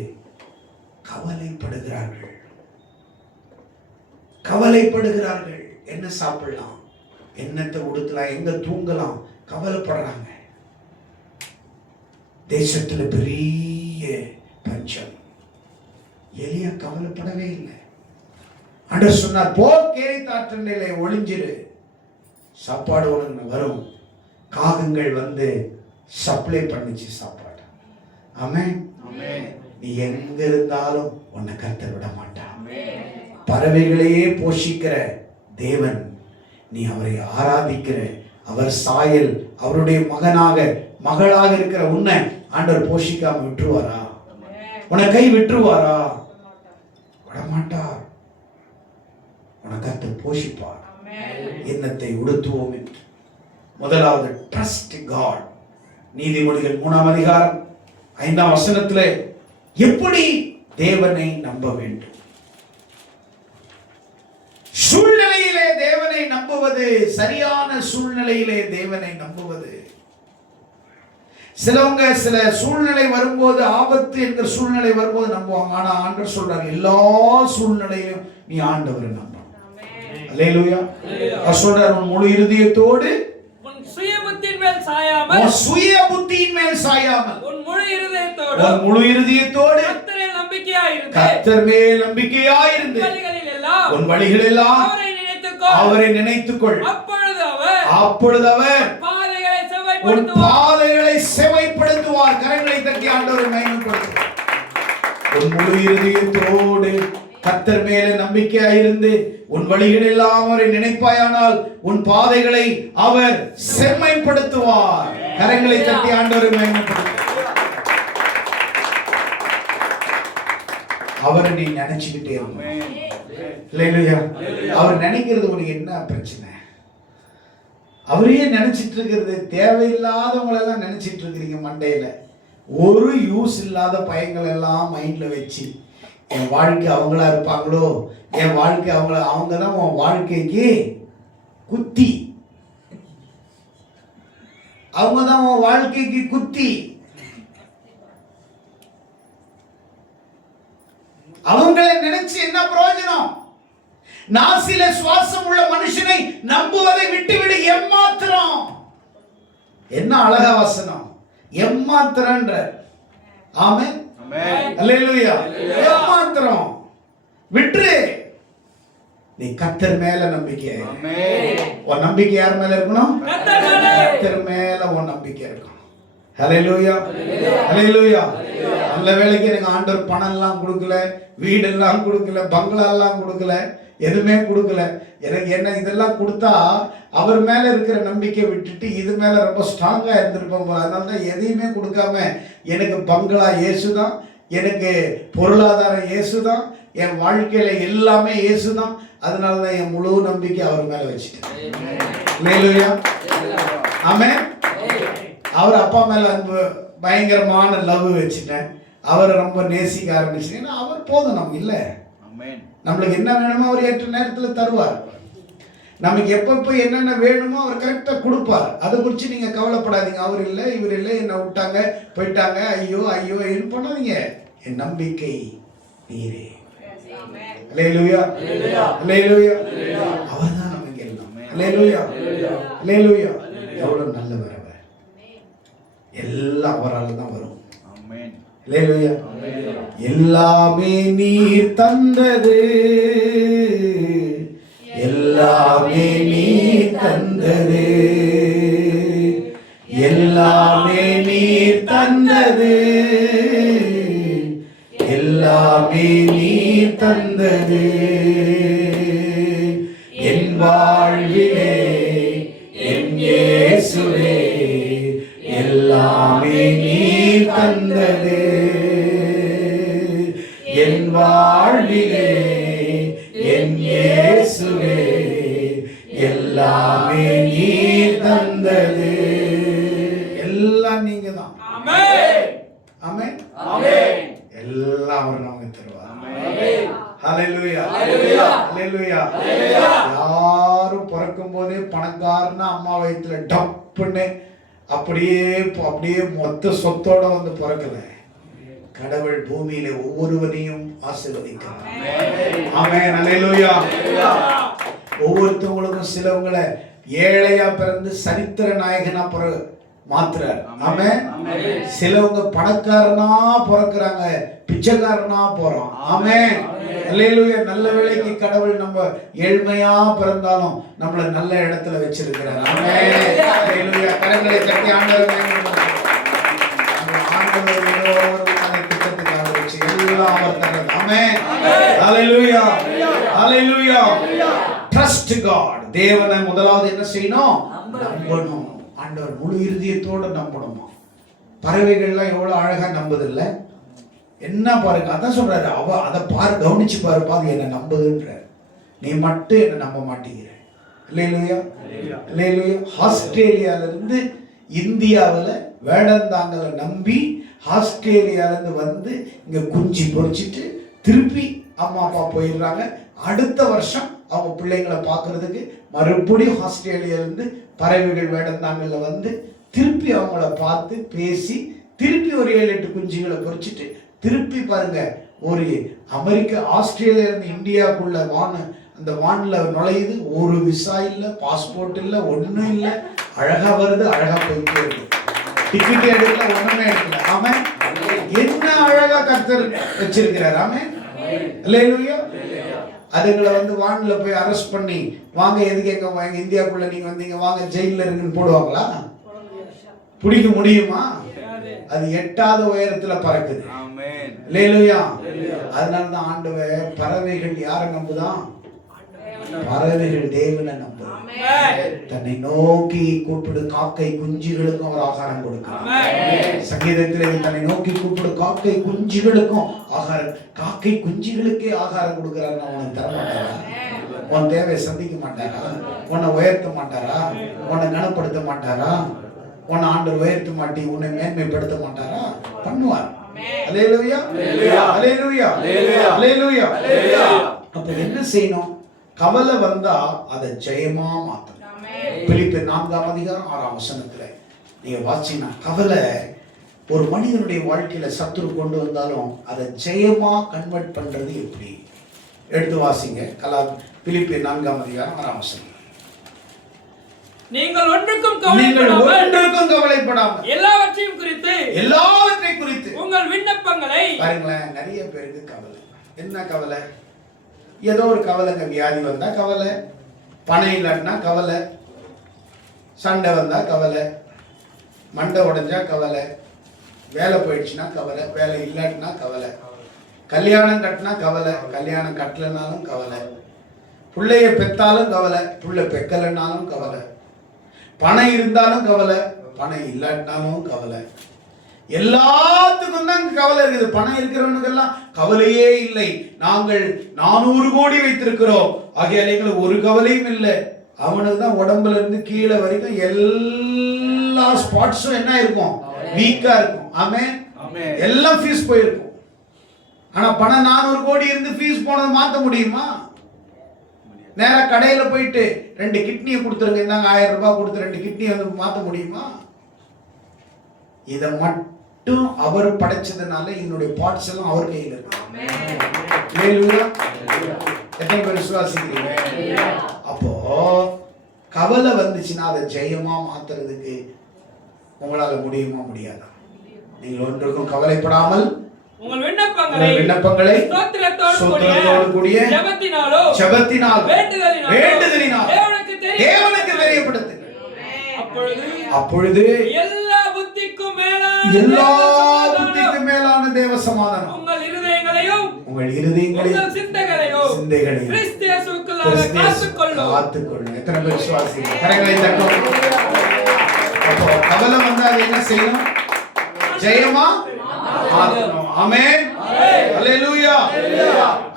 கவலைப்படுகிறார்கள். கவலைப்படுகிறார்கள். என்ன சாப்பிடலாம், என்னத்தை உடுத்தலாம், எங்க தூங்கலாம், கவலைப்படுறாங்க. தேசத்துல பெரிய பஞ்சம். எலியா கவலைப்படவே இல்லை. ஆண்டவர் சொன்னார், போ கேரித்தாற்றண்டையிலே ஒளிஞ்சிரு, சாப்பாடு உனக்கு வரும். காகங்கள் வந்து சப்ளை பண்ணிச்சு சாப்பாடு. ஆமென். நீ எங்க இருந்தாலும் உன்னை கர்த்தர் விட மாட்டான். பறவைகளையே போஷிக்கிற தேவன், நீ அவரை ஆராதிக்கிற, அவர் சாயல், அவருடைய மகனாக மகளாக இருக்கிற உன்னை ஆண்டவர் போஷிக்காம விட்டுருவாரா? உன்னை கை விட்டுருவாரா? விடமாட்டார். உனக்கு கர்த்தர் போஷிப்பார். எண்ணத்தை உடுத்துவோம் என்று. முதலாவது ட்ரஸ்ட் காட். நீதிமொழிகள் 3ஆம் அதிகாரம் 5ஆம் வசனத்திலே எப்படி தேவனை நம்ப வேண்டும். சூழ்நிலையிலே தேவனை நம்புவது, சரியான சூழ்நிலையிலே தேவனை நம்புவது, சிலவங்க சில சூழ்நிலை வரும்போது, ஆபத்து என்கிற சூழ்நிலை வரும்போது நம்புவாங்க. ஆனா ஆண்டவர் சொல்றாரு, எல்லா சூழ்நிலையிலும் நீ ஆண்டவரை நம்பணும். அல்லேலூயா. அவர் சொல்றார், உன் முழு இருதயத்தோடு, உன் சுய புத்தியின் மேல் சாயாமல், உன் சுய புத்தியின் மேல் சாயாமல், உன் முழு இருதயத்தோடு, உன் முழு இருதயத்தோடு கர்த்தரில் நம்பிக்கையாயிருந்து, கர்த்தர் மேல் நம்பிக்கையாயிருந்து, உன் வழிகளெல்லாம் அவரை நினைத்துக்கொள். அப்பொழுது அவர் உன் பாதைகளை செவைப்படுத்துவார். கரங்களை தட்டி ஆண்டவரை மகிமைப்படுத்துவார். உன் முழு இருதயத்தோடு கர்த்தர் மேல நம்பிக்கையாயிருந்து உன் வழிகளெல்லாம் அவரை நினைப்பாயானால் உன் பாதைகளை அவர் செம்மைப்படுத்துவார். கரங்களை தட்டி ஆண்டவரை மகிமைப்படுத்துவார். அவரை நீ நினைச்சுக்கிட்டே இல்லையா? அவர் நினைக்கிறது உனக்கு என்ன பிரச்சனை? அவரையே நினைச்சிட்டு இருக்கிறது, தேவையில்லாதவங்களெல்லாம் நினைச்சிட்டு இருக்கிறீங்க. மண்டையில ஒரு யூஸ் இல்லாத பயங்கள் எல்லாம் மைண்ட்ல வச்சு, என் வாழ்க்கை அவங்களா இருப்பாங்களோ, என் வாழ்க்கை அவங்க தான் உன் வாழ்க்கைக்கு குத்தி, அவங்க தான் உன் வாழ்க்கைக்கு குத்தி. அவங்களை நினைச்சு என்ன பிரயோஜனம்? நாசில சுவாசம் உள்ள மனுஷனை நம்புவதை விட்டுவிடு. எம்மாத்திரம். என்ன அழகா வசனம், எம்மாத்திரன்ற. ஆமென், அல்லேலூயா. எம்மாத்திரம் விட்டுரு. நீ கர்த்தர் மேல நம்பிக்கை. உன் நம்பிக்கை யார் மேல இருக்கணும்? கர்த்தர் மேல உன் நம்பிக்கை இருக்கணும். ஹல்லேலூயா, ஹல்லேலூயா. நல்ல வேளைக்கு எனக்கு ஆண்டவர் பணம் எல்லாம் கொடுக்கல, வீடெல்லாம் கொடுக்கல, பங்களா எல்லாம் கொடுக்கல, எதுவுமே கொடுக்கல. எனக்கு என்ன இதெல்லாம் கொடுத்தா அவர் மேல இருக்கிற நம்பிக்கை விட்டுட்டு இது மேல ரொம்ப ஸ்ட்ராங்கா இருந்திருப்போம். அதனால தான் எதையுமே கொடுக்காம, எனக்கு பங்களா இயேசுதான், எனக்கு பொருளாதாரம் இயேசுதான், என் வாழ்க்கையில எல்லாமே இயேசுதான். அதனால தான் என் முழு நம்பிக்கை அவர் மேல வச்சுட்டேன். ஹல்லேலூயா, ஆமென். அவர் அப்பா மேல அன்பு, பயங்கரமான லவ் வச்சுட்டேன். அவரை ரொம்ப நேசிக்க ஆரம்பிச்சேன். அவர் போதும், நம்ம இல்லை. நம்மளுக்கு என்ன வேணுமோ அவர் ஏற்ற நேரத்தில் தருவார். நமக்கு எப்பப்போ என்னென்ன வேணுமோ அவர் கரெக்டாக கொடுப்பார். அதை குறித்து நீங்கள் கவலைப்படாதீங்க. அவர் இல்லை, இவர் இல்லை, என்னை விட்டாங்க போயிட்டாங்க, ஐயோ ஐயோ என்ன பண்ணாதீங்க. என் நம்பிக்கை நீரே. அல்லேலூயா, அல்லேலூயா. அவர் தான் நமக்கு எல்லாம். அல்லேலூயா, அல்லேலூயா. எவ்வளோ நல்லவர் அவர். எல்லாம் அவரால் தான் வரும். அல்லேலூயா. எல்லாமே நீர் தந்தது, எல்லாமே நீர் தந்தது, எல்லாமே நீர் தந்தது, எல்லாமே நீர் தந்தது. என் வாழ்விலே என் இயேசுவே எல்லாமே நீர் தந்தது. என் வாழ்விலே என் இயேசுவே எல்லாமே நீர் தந்தது. எல்லாம் நீங்க தான். ஆமென், ஆமென், ஆமென். எல்லாம் அவர் நமக்கு தருவார். ஆமென். ஹல்லேலூயா, ஹல்லேலூயா, ஹல்லேலூயா. யாரும் பிறக்கும் போதே பணக்காரனா அம்மா வயித்துல டப்புன்னு அப்படியே மொத்த சொத்தோட வந்து பிறக்கல. கடவுள் பூமியில ஒவ்வொருவரையும் ஆசீர்வதிக்கிறார். ஆமென், அல்லேலூயா. ஒவ்வொருத்தவங்களுக்கும் சிலவங்களை ஏழையா பிறந்து சரித்திர நாயகனா மாத்துறார். ஆமென். சிலவங்க பணக்காரனா பிறக்கிறாங்க, பிச்சைக்காரனா போறோம். ஆமென், அல்லேலூயா. நல்ல வேளைக்கு கடவுள் நம்ம ஏழ்மையா பிறந்தாலும் நம்மள நல்ல இடத்துல வச்சிருக்கிறார். ஆமென், அல்லேலூயா. கரங்களை தட்டி ஆண்டவரை திட்டத்துக்காக வச்சு எல்லாம் அவர் தர்றது. Amen, hallelujah, hallelujah. Trust God. தேவனை முதலாவது என்ன செய்யணும்? நம்பணும். ஆண்டவர் முழு இருதயத்தோட நம்பணுமா. பறவைகள்லாம் எவ்வளவு அழகா நம்புதில்ல? என்ன பாருங்க, அதான் சொல்றாரு, அதை பாரு, கவனிச்சு பாருப்பா, அது என்ன நம்புதுன்ற. நீ மட்டும் என்ன நம்ப மாட்டேங்கிற. அல்லேலூயா, அல்லேலூயா. ஆஸ்திரேலியால இருந்து இந்தியாவில் வேடந்தாங்கலை நம்பி ஆஸ்திரேலியால இருந்து வந்து இங்க குஞ்சு பொறிச்சிட்டு திருப்பி அம்மா அப்பா போயிடுறாங்க. அடுத்த வருஷம் அவங்க பிள்ளைங்களை பார்க்கறதுக்கு மறுபடியும் ஆஸ்திரேலியால இருந்து பறவைகள் வேடந்தாங்கல்ல வந்து திருப்பி அவங்கள பார்த்து பேசி திருப்பி ஒரு 7-8 குஞ்சுகளை பொறிச்சிட்டு திருப்பி பாருங்க, ஒரு அமெரிக்கா ஆஸ்திரேலியா இருந்து இந்தியாவுக்குள்ள அந்த வான்ல நுழையுது. ஒரு விசா இல்ல, பாஸ்போர்ட் இல்ல, ஒண்ணும் இல்ல. அழகா வருது, அழகா போயிட்டே இருக்கு. டிக்கெட் எடுக்கல, ஒண்ணுமே எடுக்கல. ஆமென். என்ன அழகா கர்த்தர் வச்சிருக்கிறார். ஆமென். அல்லேலூயா. அதுங்களை வான்ல போய் அரெஸ்ட் பண்ணி வாங்க, எதுக்கு எங்க இந்தியாவுக்குள்ள நீங்க வந்தீங்க, வாங்க ஜெயில இருக்குன்னு போடுவாங்களா? பிடிக்க முடியுமா? அது 8வது உயரத்துல பறக்குது. அல்லேலூயா. அதனாலதான் ஆண்டவர் பறவைகள் யாரை நம்புதான்? பறவைகள் தேவனை நம்புது. தன்னை நோக்கி கூப்பிடு காக்கை குஞ்சுகளுக்கும் அவர் ஆகாரம் கொடுக்கிறார். சங்கீதத்திலே தன்னை நோக்கி கூப்பிடு காக்கை குஞ்சுகளுக்கும் ஆகாரம், காக்கை குஞ்சுகளுக்கே ஆகாரம் கொடுக்கிறார். அவனுக்கு தர மாட்டாரா? உன் தேவை சந்திக்க மாட்டாரா? உன்னை உயர்த்த மாட்டாரா? உன்னை கனப்படுத்த மாட்டாரா? உன்னை ஆண்டவர் உயர்த்த மாட்டி உன்னை மேன்மைப்படுத்த மாட்டாரா? பண்ணுவார். அல்லேலூயா, அல்லேலூயா, அல்லேலூயா. அப்ப என்ன செய்யணும்? கவலை வந்தா அதை ஜெயமா மாத்தணும். பிலிப்பியர் 4ஆம் அதிகாரம் 6ஆம் வசனத்துல நீங்க வாசினா, கவலை ஒரு மனிதனுடைய வாழ்க்கையில சத்துரு கொண்டு வந்தாலும் அதை ஜெயமா கன்வெர்ட் பண்றது எப்படி? எடுத்து வாசிங்க. பிலிப்பியர் 4ஆம் அதிகாரம் 6ஆம் வசனம். நீங்கள் ஒன்றுக்கும் கவலைப்படாமல் எல்லாவற்றையும் குறித்து உங்கள் விண்ணப்பங்களை. பாருங்களேன், நிறைய பேருக்கு கவலை. என்ன கவலை? ஏதோ ஒரு கவலைங்க. வியாதி வந்தா கவலை, பணம் இல்லைன்னா கவலை, சண்டை வந்தா கவலை, மண்டை உடைஞ்சா கவலை, வேலை போயிடுச்சுன்னா கவலை, வேலை இல்லாட்டினா கவலை, கல்யாணம் கட்டினா கவலை, கல்யாணம் கட்டலைனாலும் கவலை, பிள்ளைய பெத்தாலும் கவலை, பிள்ளை பெக்கலைனாலும் கவலை, பணம் இருந்தாலும் கவலை, பணம் இல்லாட்டினாலும் கவலை. எல்லாத்துக்கும் தான் கவலை இருக்குது. பணம் இருக்கிறவனுக்கெல்லாம் கவலையே இல்லை. நாங்கள் 400 கோடி வைத்திருக்கிறோம், ஆகையால் எங்களுக்கு ஒரு கவலையும் இல்லை. அவனுக்கு தான் உடம்புல இருந்து கீழே வரைக்கும் எல்லா ஸ்பாட்ஸும் என்ன இருக்கும்? வீக்கா இருக்கும். ஆமென். எல்லாம் ஃபீஸ் போயிருக்கும். ஆனா பணம் 400 கோடி இருந்து ஃபீஸ் போனதை மாத்த முடியுமா? நேரா கடையில போயிட்டு 2 கிட்னியை கொடுத்துருங்க, இந்தாங்க 1000 ரூபாய் கொடுத்து 2 கிட்னியை மாத்த முடியுமா? இதை மட்டும் அவர் படைச்சதுனால என்னுடைய பார்ட்ஸ் எல்லாம் அவர் கையில் இருக்கு. எத்தனை பேர் விசுவாசிக்கிறீங்க? அப்போ கவலை வந்துச்சுன்னா அதை ஜெயமா மாத்துறதுக்கு உங்களால முடியுமா? முடியாதா? நீங்கள் ஒன்றுக்கும் கவலைப்படாமல் உங்கள் விண்ணப்பங்களை ஸ்தோத்திரத்தோடு கூடிய ஜெபத்தினாலும் வேண்டுதலினாலும் தேவனுக்கு தெரியப்படுத்து. அப்பொழுது எல்லா புத்திக்கும் மேலான தேவ சமாதானம் உங்கள் இருதயங்களையும் சிந்தைகளையும் கிறிஸ்து இயேசுவுக்குள்ளாக காத்துக்கொள்ளும். எத்தனை பேர் விசுவாசிக்கிறீங்க? கரங்களை தட்டுவோம். அப்போ கவலை வந்தா என்ன செய்யணும்? ஜெயமா மாத்தணும். ஆமென். அல்லேலூயா.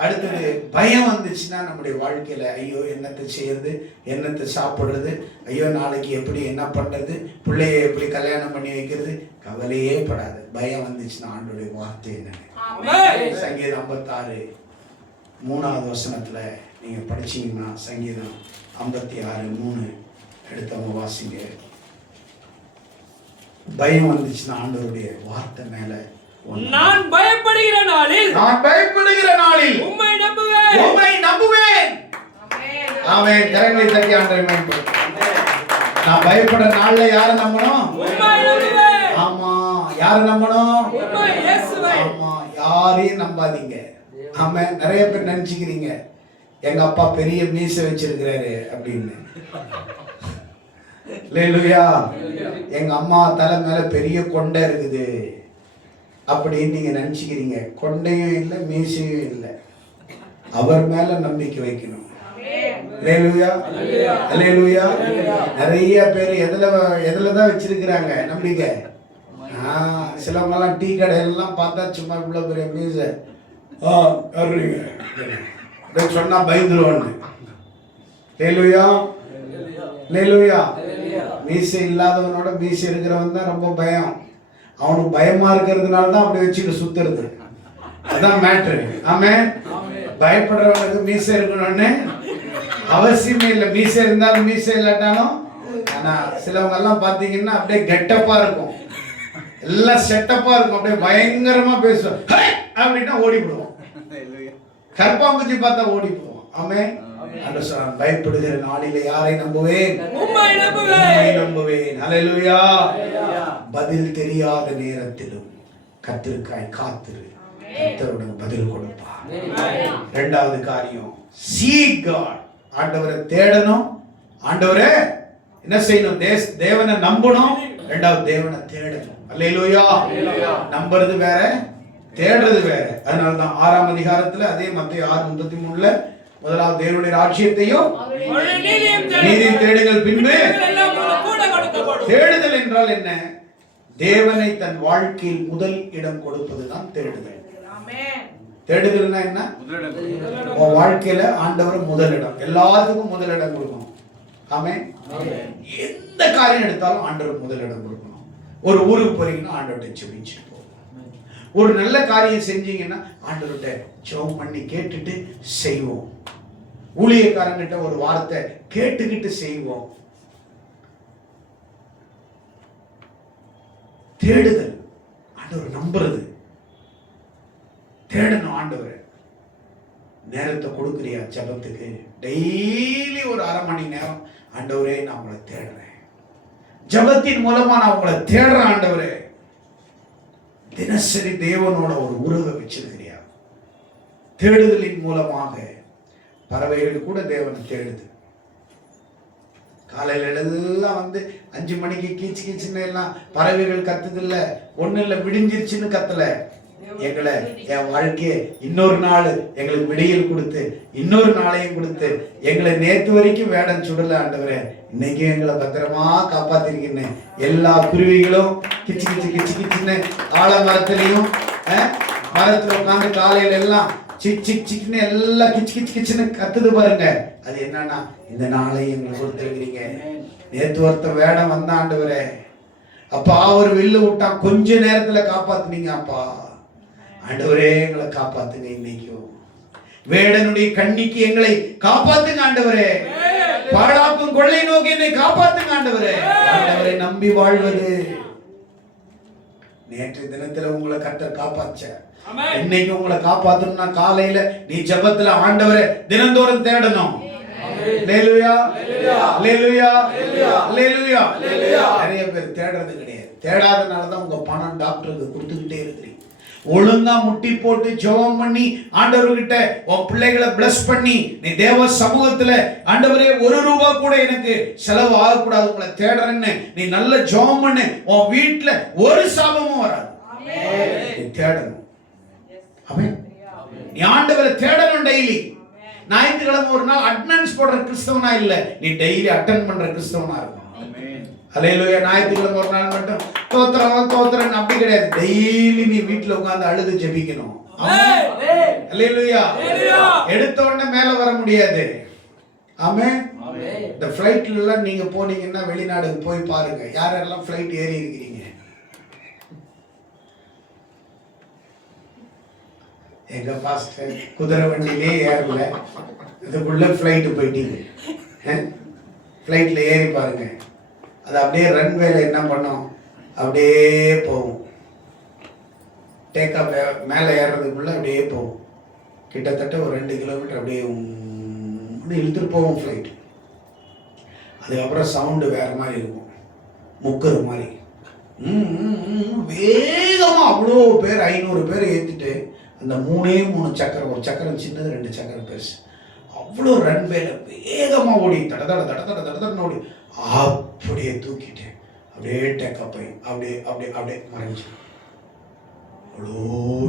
அடுத்தது பயம் வந்துச்சுன்னா நம்முடைய வாழ்க்கையில ஐயோ என்னத்தை செய்யறது, என்னத்தை சாப்பிடுறது, ஐயோ நாளைக்கு எப்படி என்ன பண்றது, பிள்ளைய எப்படி கல்யாணம் பண்ணி வைக்கிறது, கவலையே படாது. பயம் வந்துச்சுன்னா ஆண்டவருடைய வார்த்தை என்ன? சங்கீதம் 56 3வது வசனத்துல நீங்க படிச்சீங்கன்னா, சங்கீதம் 56:3 எடுத்தவங்க வாசிங்க. பயம் வந்துச்சுன்னா ஆண்டவருடைய வார்த்தை மேல, நான் பயப்படுகிற நாளில் உம்மை நம்புவேன். ஆமென். கரங்களை தட்டி ஆண்டவரை மகிமைப்படுத்து. நான் பயப்படுற நாள்ல யாரை நம்பணும்? ஆமா, யாரை நம்பணும்? ஆமா, யாரையும் நம்பாதீங்க. ஆமா, நிறைய பேர் நினைச்சுக்கிறீங்க எங்க அப்பா பெரிய மீசை வச்சிருக்கிறாரு அப்படின்னு. அல்லேலூயா. எங்க அம்மா தலை மேல பெரிய கொண்டை இருக்குது அப்படின்னு நீங்க நினைச்சுக்கிறீங்க. கொண்டையும் இல்லை, மீசையும் இல்லை. அவர் மேல நம்பிக்கை வைக்கணும். அல்லேலூயா, அல்லேலூயா. நிறைய பேர் எதுலதான் வச்சிருக்கிறாங்க நம்பிக்கை? சிலவங்க எல்லாம் டீ கடையெல்லாம் பார்த்தா சும்மா இவ்வளவு பெரிய மீசை சொன்னா பயந்துருவான்னு. அல்லேலூயா, அல்லேலூயா. மீசை இல்லாதவனோட மீசை இருக்கிறவன் தான் ரொம்ப பயம். அவனுக்கு பயமா இருக்கிறதுனால தான் அப்படி வச்சுட்டு சுத்துறது. அதான் மேட்ரு. ஆமென். பயப்படுறவனுக்கு மீசை இருக்கணும்னு அவசியமே இல்லை. மீசை இருந்தாலும் மீசை இல்லாட்டாலும் ஆனா சிலவங்க எல்லாம் பாத்தீங்கன்னா அப்படியே கெட்டப்பா இருக்கும், எல்லாம் செட்டப்பா இருக்கும், அப்படியே பயங்கரமா பேசுவோம், அப்படின்னா ஓடி போடுவோம். கற்பாங்குச்சி பார்த்தா ஓடி போவோம். ஆமென். பயப்படுகிற நாளிலே யாரை நம்புவேன்? உம்மை நம்புவேன். ஹல்லேலூயா. பதில் தெரியாத நேரத்திலும் கர்த்தருக்காய் காத்திரு, கர்த்தர் உனக்கு பதில் கொடுப்பார். இரண்டாவது காரியம், seek God. ஆண்டவரை தேடணும். ஆண்டவரே என்ன செய்யணும்? தேவனை நம்பணும். இரண்டாவது தேவனை தேடணும். ஹல்லேலூயா. நம்புறது வேற, தேடுறது வேற. அதனால தான் 6ஆம் அதிகாரத்துல அதே மத்தேயு 6:33ல முதலாவது தேவனுடைய ராஜ்யத்தையும் நீதியையும் தேடுங்கள், பின்பு தேடுதல் என்றால் என்ன? தேவனை தன் வாழ்க்கையில் முதல் இடம் கொடுப்பதுதான் தேடுதல். தேடுதல்னா என்ன? உன் வாழ்க்கையில ஆண்டவர் முதலிடம், எல்லாத்துக்கும் முதலிடம் கொடுக்கணும். ஆமென். எந்த காரியம் எடுத்தாலும் ஆண்டவர் முதலிடம் கொடுக்கணும். ஒரு ஊருக்கு போறீங்கன்னா ஆண்டவர்கிட்ட ஜெபிச்சு போகும். ஒரு நல்ல காரியம் செஞ்சீங்கன்னா ஆண்டவர்கிட்ட ஜெபம் பண்ணி கேட்டுட்டு செய்வோம். ஊழியக்காரங்கிட்ட ஒரு வார்த்தை கேட்டுக்கிட்டு செய்வோம். தேடுதல், ஆண்டவர் நம்புறது. தேடணும் ஆண்டவர். நேரத்தை கொடுக்குறியா ஜெபத்துக்கு? டெய்லி ஒரு 1/2 மணி நேரம், ஆண்டவரே நான் உங்களை தேடுறேன், ஜெபத்தின் மூலமா நான் உங்களை தேடுறேன் ஆண்டவரே. தினசரி தேவனோட ஒரு உறவை வச்சிருக்கிறியா? தேடுதலின் மூலமாக பறவைகள் கூட தேவனை தேடுது. காலையில எல்லாம் 5 மணிக்கு கீச்சு கீச்சுன்னு எல்லாம் பறவைகள் கத்துது இல்ல, ஒண்ணு இல்ல விடிஞ்சிருச்சுன்னு கத்தல. எங்களை, என் வாழ்க்கையை இன்னொரு நாள் எங்களுக்கு விடியல் கொடுத்து, இன்னொரு நாளையும் கொடுத்து, எங்களை நேத்து வரைக்கும் வேடம் சுடல ஆண்டவரே, இன்னைக்கு எங்களை பத்திரமா காப்பாத்திருக்கீங்க. எல்லா குருவிகளும் கிச்சு கிச்சு கிச்சு கிச்சுன்னு ஆலமரத்திலையும் மரத்துல உட்காந்து காலையில எல்லாம் சிக் சிக் சிக்னு எல்லாம் கிச்சு கிச்சு கிச்சுன்னு கத்துது பாருங்க. அது என்னன்னா, இந்த நாளை எங்களுக்கு கொடுத்துருக்கிறீங்க. நேத்து ஒருத்தர் வேடம் வந்த ஆண்டவரே, அப்பா ஒரு வில்லு விட்டா கொஞ்ச நேரத்துல காப்பாத்துனீங்க அப்பா, ஆண்டவரே எங்களை காப்பாத்துங்க. இன்னைக்கும் வேடனுடைய கண்ணிக்கு எங்களை காப்பாத்துங்க ஆண்டவரே. பாழாக்கும் கொள்ளை நோக்கி என்னை காப்பாத்துங்க ஆண்டவரே. ஆண்டவரை நம்பி வாழ்வது. நேற்று தினத்துல உங்களை கர்த்தர் காப்பாற்ற, இன்னைக்கு உங்களை காப்பாத்தணும்னா காலையில நீ ஜெபத்துல ஆண்டவரை தினந்தோறும் தேடணும். அல்லேலூயா, அல்லேலூயா, அல்லேலூயா. நிறைய பேர் தேடுறது கிடையாது. தேடாதனாலதான் உங்க பணம் டாக்டருக்கு கொடுத்துக்கிட்டே இருக்கிறீங்க. ஒழுங்கா முட்டி போட்டு ஜெபம் பண்ணி ஆண்டவர்கிட்ட உன் பிள்ளைகளை பிளஸ் பண்ணி நீ தேவ சமூகத்துல, ஆண்டவரே ₹1 கூட எனக்கு செலவு ஆகக்கூடாது, உங்களை தேடுறேன்னு நீ நல்ல ஜெபம் பண்ணு, உன் வீட்டுல ஒரு சாபமும் வராது. நீ தேடணும். ஆமென். நீ ஆண்டவரை தேடணும் டெய்லி. ஞாயிற்றுக்கிழமை ஒரு நாள் அட்டெண்டன்ஸ் போடுற கிறிஸ்தவனா இல்ல, நீ டெய்லி அட்டெண்ட் பண்ற கிறிஸ்தவனா இருக்கும். அல்லேலூயா. ஞாயிற்றுக்கிழமை ஒரு நாள் மட்டும் தோத்திரம் தோத்திரம் அப்படி கிடையாது. டெய்லி நீ வீட்டுல உட்கார்ந்து அழுது ஜெபிக்கணும். அல்லேலூயா. எடுத்த உடனே மேல வர முடியாது. ஆமென். இந்த ஃளைட்ல எல்லாம் நீங்க போனீங்கன்னா வெளிநாடுக்கு போய் பாருங்க, யாரெல்லாம் ஃளைட் ஏறி இருக்கிறீங்க. எங்க பாஸ்டர் குதிரை வண்டியிலே ஏறல, இதுக்குள்ள ஃளைட் போயிட்டீங்க. ஃளைட்ல ஏறி பாருங்க, அது அப்படியே ரன்வேல என்ன பண்ணும், அப்படியே போகும். டேக் ஆஃப் மேலே ஏறுறதுக்குள்ள அப்படியே போகும். கிட்டத்தட்ட ஒரு 2 கிலோமீட்டர் அப்படியே இழுத்துட்டு போகும் ஃப்ளைட். அதுக்கப்புறம் சவுண்டு வேற மாதிரி இருக்கும், முக்குற மாதிரி. வேகமாக அவ்வளோ பேர் 500 பேர் ஏற்றிட்டு அந்த 3 சக்கரம், ஒரு சக்கரம் சின்னது 2 சக்கரம் பெருசு, அவ்வளோ ரன்வேல வேகமாக ஓடி தட தட தட தட தடன்னு ஓடி அப்படியே தூக்கிட்டு அப்படியே டேக்கப் ஆகி அப்படியே அப்படியே அப்படியே மறைஞ்சு. அவ்வளோ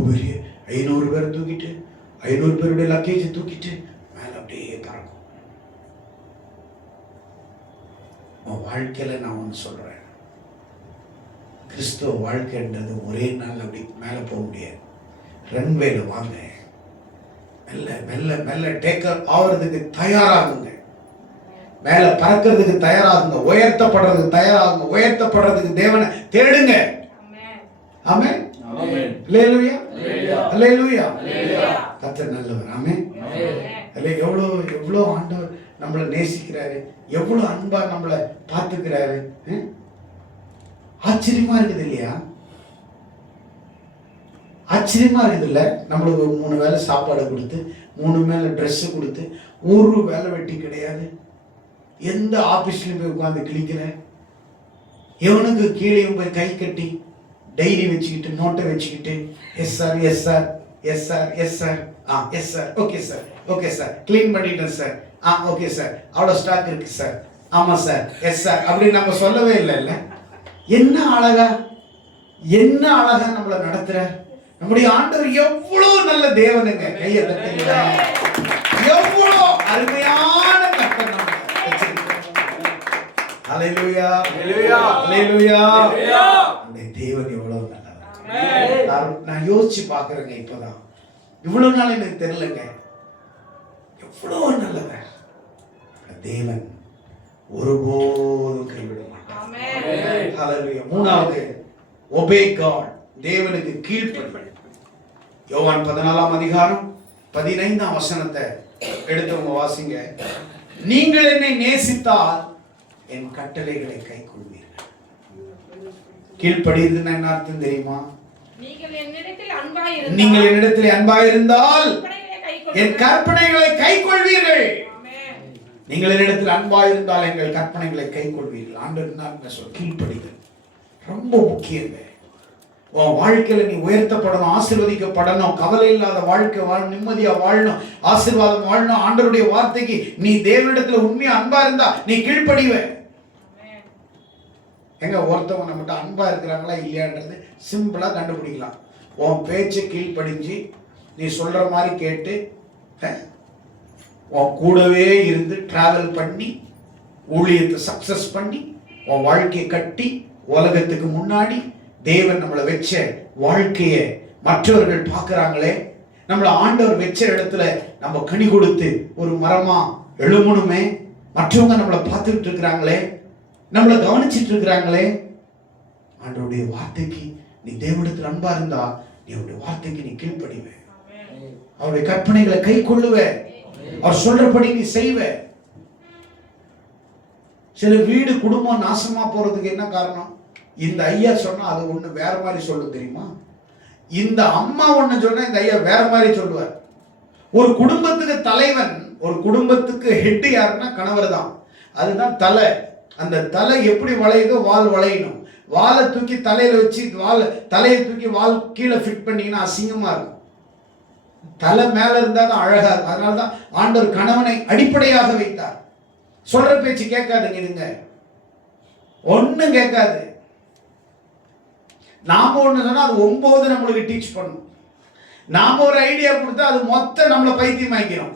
பெரிய 500 பேர் தூக்கிட்டு, 500 பேருடைய லக்கேஜ் தூக்கிட்டு மேலே அப்படியே பறக்கும். உன் வாழ்க்கையில் நான் ஒன்று சொல்கிறேன், கிறிஸ்துவ வாழ்க்கைன்றது ஒரே நாள் அப்படி மேலே போக முடியாது. ரன்வேல வாங்க, மெல்ல மெல்ல மெல்ல டேக்கர் ஆகிறதுக்கு தயாராகுங்க, மேல பறக்கிறதுக்கு தயாராகுங்க, உயர்த்தப்படுறதுக்கு தயாராகுங்க, உயர்த்தப்படுறதுக்கு தேவனை தேடுங்க. ஆமென். அல்லேலூயா, அல்லேலூயா. கர்த்தர் நல்லவர். ஆமென். அல்லே எவ்வளோ எவ்வளோ ஆண்டவர் நம்மளை நேசிக்கிறாரு, எவ்வளவு அன்பா நம்மளை பார்த்துக்கிறாரு. ஆச்சரியமா இருக்குது இல்லையா? ஆச்சரியமா இருக்குது இல்ல? நம்மளுக்கு 3 வேளை சாப்பாடு கொடுத்து, 3 மேல ட்ரெஸ் கொடுத்து, ஒரு வேலை வெட்டி கிடையாது. எந்த ஆபீஸ்லயும் போய் உட்கார்ந்து கிளிக்கிறேன், எவனுக்கு கீழே போய் கை கட்டி டைரி வச்சுக்கிட்டு நோட்டை வச்சுக்கிட்டு yes sir yes sir yes sir yes sir yes sir okay sir okay sir clean பண்ணிட்டேன் சார் ஓகே சார் அவ்வளோ ஸ்டாக் இருக்கு சார் ஆமா சார் எஸ் சார் அப்படின்னு நம்ம சொல்லவே இல்லைல்ல. என்ன அழகா, என்ன அழகா நம்மளை நடத்துற நம்முடைய ஆண்டவர். எவ்வளவு நல்ல தேவனுங்க. கையை தட்டுங்க. எவ்வளவு அருமையான கர்த்தர் நம்ம வச்சிருக்கிறார். ஹல்லேலூயா ஹல்லேலூயா ஹல்லேலூயா. அந்த தேவன் எவ்வளவு நல்லவர். நான் யோசிச்சு பார்க்கறேங்க. இப்பதான் இவ்வளவு நாள் எனக்கு தெரியலங்க, எவ்வளவு நல்லவர் தேவன். ஒருபோதும் கைவிட மாட்டார். ஹல்லேலூயா. 3வது obey God, தேவனுக்கு கீழ்ப்படிதல். யோவான் 14ஆம் அதிகாரம் 15ஆம் வசனத்தை எடுத்தவங்க வாசிங்க. நீங்கள் என்னை நேசித்தால் என் கட்டளைகளை கைக்கொள்வீர்கள். கீழ்ப்படிதல்னா என்ன அர்த்தம் தெரியுமா? நீங்கள் என்னிடத்தில் அன்பாயிருந்தால் என் கற்பனைகளை கைக்கொள்வீர்கள். நீங்கள் என்னிடத்தில் அன்பாயிருந்தால் எங்கள் கற்பனைகளை கைக்கொள்வீர்கள். ஆண்டவர் சொல் கீழ்ப்படிதல் ரொம்ப முக்கியங்க. உன் வாழ்க்கையில நீ உயர்த்தப்படணும், ஆசீர்வதிக்கப்படணும், கவலை இல்லாத வாழ்க்கை வாழணும், நிம்மதியா வாழணும், ஆசீர்வாதம் வாழணும். ஆண்டவருடைய வார்த்தைக்கு நீ தேவனிடத்துல உண்மையா அன்பா இருந்தா நீ கீழ்ப்படிவ. எங்க ஒருத்தவங்க நம்மகிட்ட அன்பா இருக்கிறாங்களா இல்லையான்றது சிம்பிளா கண்டுபிடிக்கலாம். உன் பேச்சை கீழ்ப்படிஞ்சு நீ சொல்ற மாதிரி கேட்டு உன் கூடவே இருந்து டிராவல் பண்ணி ஊழியத்தை சக்சஸ் பண்ணி உன் வாழ்க்கையை கட்டி உலகத்துக்கு முன்னாடி தேவன் நம்மளை வச்ச வாழ்க்கைய மற்றவர்கள் பார்க்கறாங்களே, நம்மளை ஆண்டவர் வச்ச இடத்துல நம்ம கனி கொடுத்து ஒரு மரமா எழுமணுமே, மற்றவங்க நம்மளை பார்த்துட்டு இருக்கிறாங்களே, நம்மளை கவனிச்சிட்டு இருக்கிறாங்களே. ஆண்டவருடைய வார்த்தைக்கு நீ தேவனிடத்தில் அன்பா இருந்தா நீ அவருடைய வார்த்தைக்கு நீ கீழ்ப்படிவ, அவருடைய கற்பனைகளை கை கொள்ளுவ, அவர் சொல்றபடி நீ செய்வ. சில வீடு குடும்பம் நாசமா போறதுக்கு என்ன காரணம்? இந்த ஐயா சொன்னா அது ஒண்ணு வேற மாதிரி சொல்லும் தெரியுமா? இந்த அம்மா ஒண்ணு சொன்னா இந்த ஐயா வேற மாதிரி சொல்லுவார். ஒரு குடும்பத்துக்கு தலைவன், ஒரு குடும்பத்துக்கு ஹெட் யாருன்னா கணவர் தான். அதுதான் தலை. அந்த தலை எப்படி வளையுதோ வால் வளையணும். வாலை தூக்கி தலையில வச்சு தலையை தூக்கி வால் கீழே ஃபிட் பண்ணீங்கன்னா அசிங்கமா இருக்கும். தலை மேல இருந்தா தான் அழகா இருக்கும். அதனாலதான் ஆண்டவர் கணவனை அடிப்படையாக வைத்தார். சொல்ற பேச்சு கேட்காதுங்க, இதுங்க ஒண்ணும் கேட்காது. நாம ஒண்ணு சொன்னா அது 9 நம்மளுக்கு டீச் பண்ணும். நாம ஒரு ஐடியா கொடுத்தா அது மொத்தம் நம்மளை பைத்தியமாக்கிறோம்.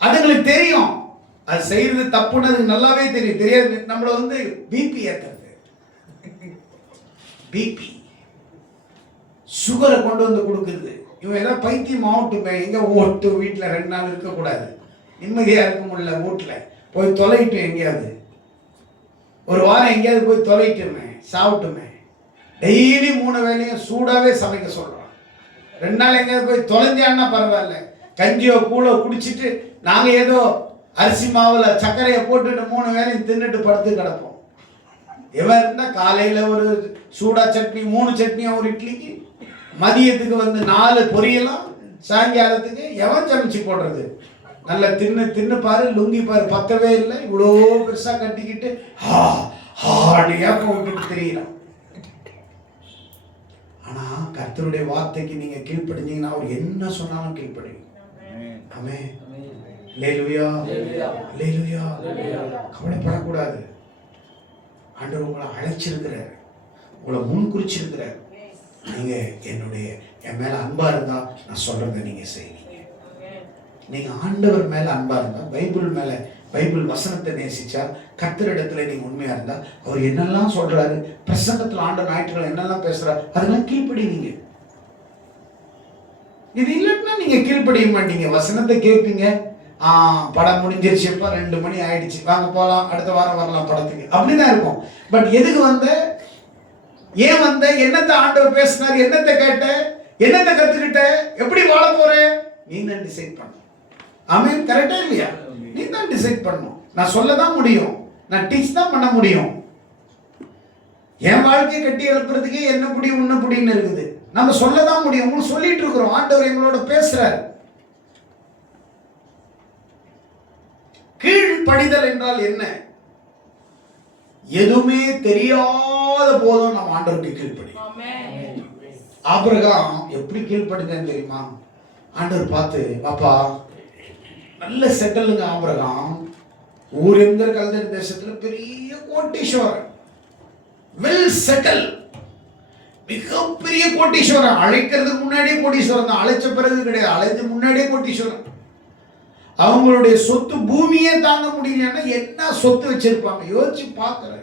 அதுங்களுக்கு தெரியும் அது செய்யறது தப்புன்னு, அதுக்கு நல்லாவே தெரியும். தெரியாது நம்மள பிபி ஏத்துறது, பிபி சுகரை கொண்டு வந்து கொடுக்குறது. இவன் ஏதாவது பைத்தியம் ஆகட்டுமே, எங்க ஓட்டு வீட்டுல 2 நாள் இருக்கக்கூடாது, நிம்மதியா இருக்க முடியல, வீட்டுல போய் தொலைட்டு, எங்கேயாவது ஒரு வாரம் எங்கேயாவது போய் தொலைட்டுமே, சாப்பிட்டுமே. டெய்லி 3 வேளையும் சூடாவே சமைக்க சொல்றான். 2 நாள் எங்கேயாவது போய் தொலைஞ்சான்னா பரவாயில்ல, கஞ்சியோ கூழோ குடிச்சிட்டு நாங்க ஏதோ அரிசி மாவுல சர்க்கரையை போட்டுட்டு 3 வேளையும் தின்னுட்டு படுத்து கிடப்போம். இவன் இருந்தா காலையில ஒரு சூடா சட்னி, 3 சட்னியா ஒரு இட்லிக்கு, மதியத்துக்கு 4 பொரியலாம், சாயங்காலத்துக்கு எவன் சமைச்சு போடுறது? நல்லா தின்னு பாரு, லுங்கி பாரு பத்தவே இல்லை, இவ்வளோ பெருசா கட்டிக்கிட்டு விட்டுட்டு தெரியலாம். ஆனா கர்த்தருடைய வார்த்தைக்கு நீங்க கீழ்ப்படிஞ்சீங்கன்னா அவர் என்ன சொன்னாலும் கீழ்ப்படிவீங்க. ஆமென். அல்லேலூயா அல்லேலூயா. கவலைப்படக்கூடாது. ஆண்டவர் உங்களை அழைச்சிருக்கிறார், உங்களை முன் குறிச்சிருக்கிறார். நீங்க என் மேல அன்பா இருந்தா நான் சொல்றதை நீங்க செய்வீங்க. நீங்க ஆண்டவர் மேல அன்பா இருந்தா, பைபிள் வசனத்தை நேசிச்சா, கர்த்தரிடத்துல நீங்க உண்மையா இருந்தா, அவர் என்னெல்லாம் சொல்றாரு, பிரசங்கத்துல ஆண்டவர் ஞாயிற்றுக்கிழமை என்னெல்லாம் பேசுறாரு, அதெல்லாம் கீழ்ப்படிவீங்க. இது இல்லைன்னா நீங்க கீழ்ப்படிய மாட்டீங்க. வசனத்தை கேட்பீங்க, படம் முடிஞ்சிருச்சுப்பா, 2 மணி ஆயிடுச்சு, வாங்க போலாம், அடுத்த வாரம் வரலாம் படத்துக்கு, அப்படிதான் இருக்கும். பட் எதுக்கு ஏன் என்னத்தை ஆண்டவர் பேசினார், என்னத்தை கேட்ட, என்னத்தை கத்துக்கிட்ட, எப்படி வாழ போற, நீ தான் டிசைட் பண்ண. ஆமென். கரெக்டா இல்லையா? நீ தான் டிசைட் பண்ணணும். நான் சொல்ல தான் முடியும், நான் டீச் தான் பண்ண முடியும். என் வாழ்க்கையை கட்டி எழுப்புறதுக்கே என்ன புடி உன்ன புடின்னு இருக்குது. நம்ம சொல்ல தான் முடியும். உங்களுக்கு சொல்லிட்டு இருக்கிறோம். ஆண்டவர் எங்களோட பேசுறார். கீழ்ப்படிதல் என்றால் என்ன? எதுவுமே தெரியாத போதும் நம்ம ஆண்டவருக்கு கீழ்ப்படி. ஆபிரகாம் எப்படி கீழ்ப்படிதான் தெரியுமா? ஆண்டவர் பார்த்து, பாப்பா நல்ல செட்டிலுங்க ஆபிரகாம், ஊர் எந்த கல்தேர் தேசத்துல பெரிய கோட்டீஸ்வரன், வெல் செட்டில், மிகப்பெரிய கோட்டீஸ்வரன். அழைக்கிறதுக்கு முன்னாடியே கோட்டீஸ்வரன் தான், அழைச்ச பிறகு கிடையாது, அழைச்ச முன்னாடியே கோட்டீஸ்வரன். அவங்களுடைய சொத்து பூமியே தாங்க முடியலன்னா என்ன சொத்து வச்சிருப்பாங்க யோசிச்சு பார்க்குற.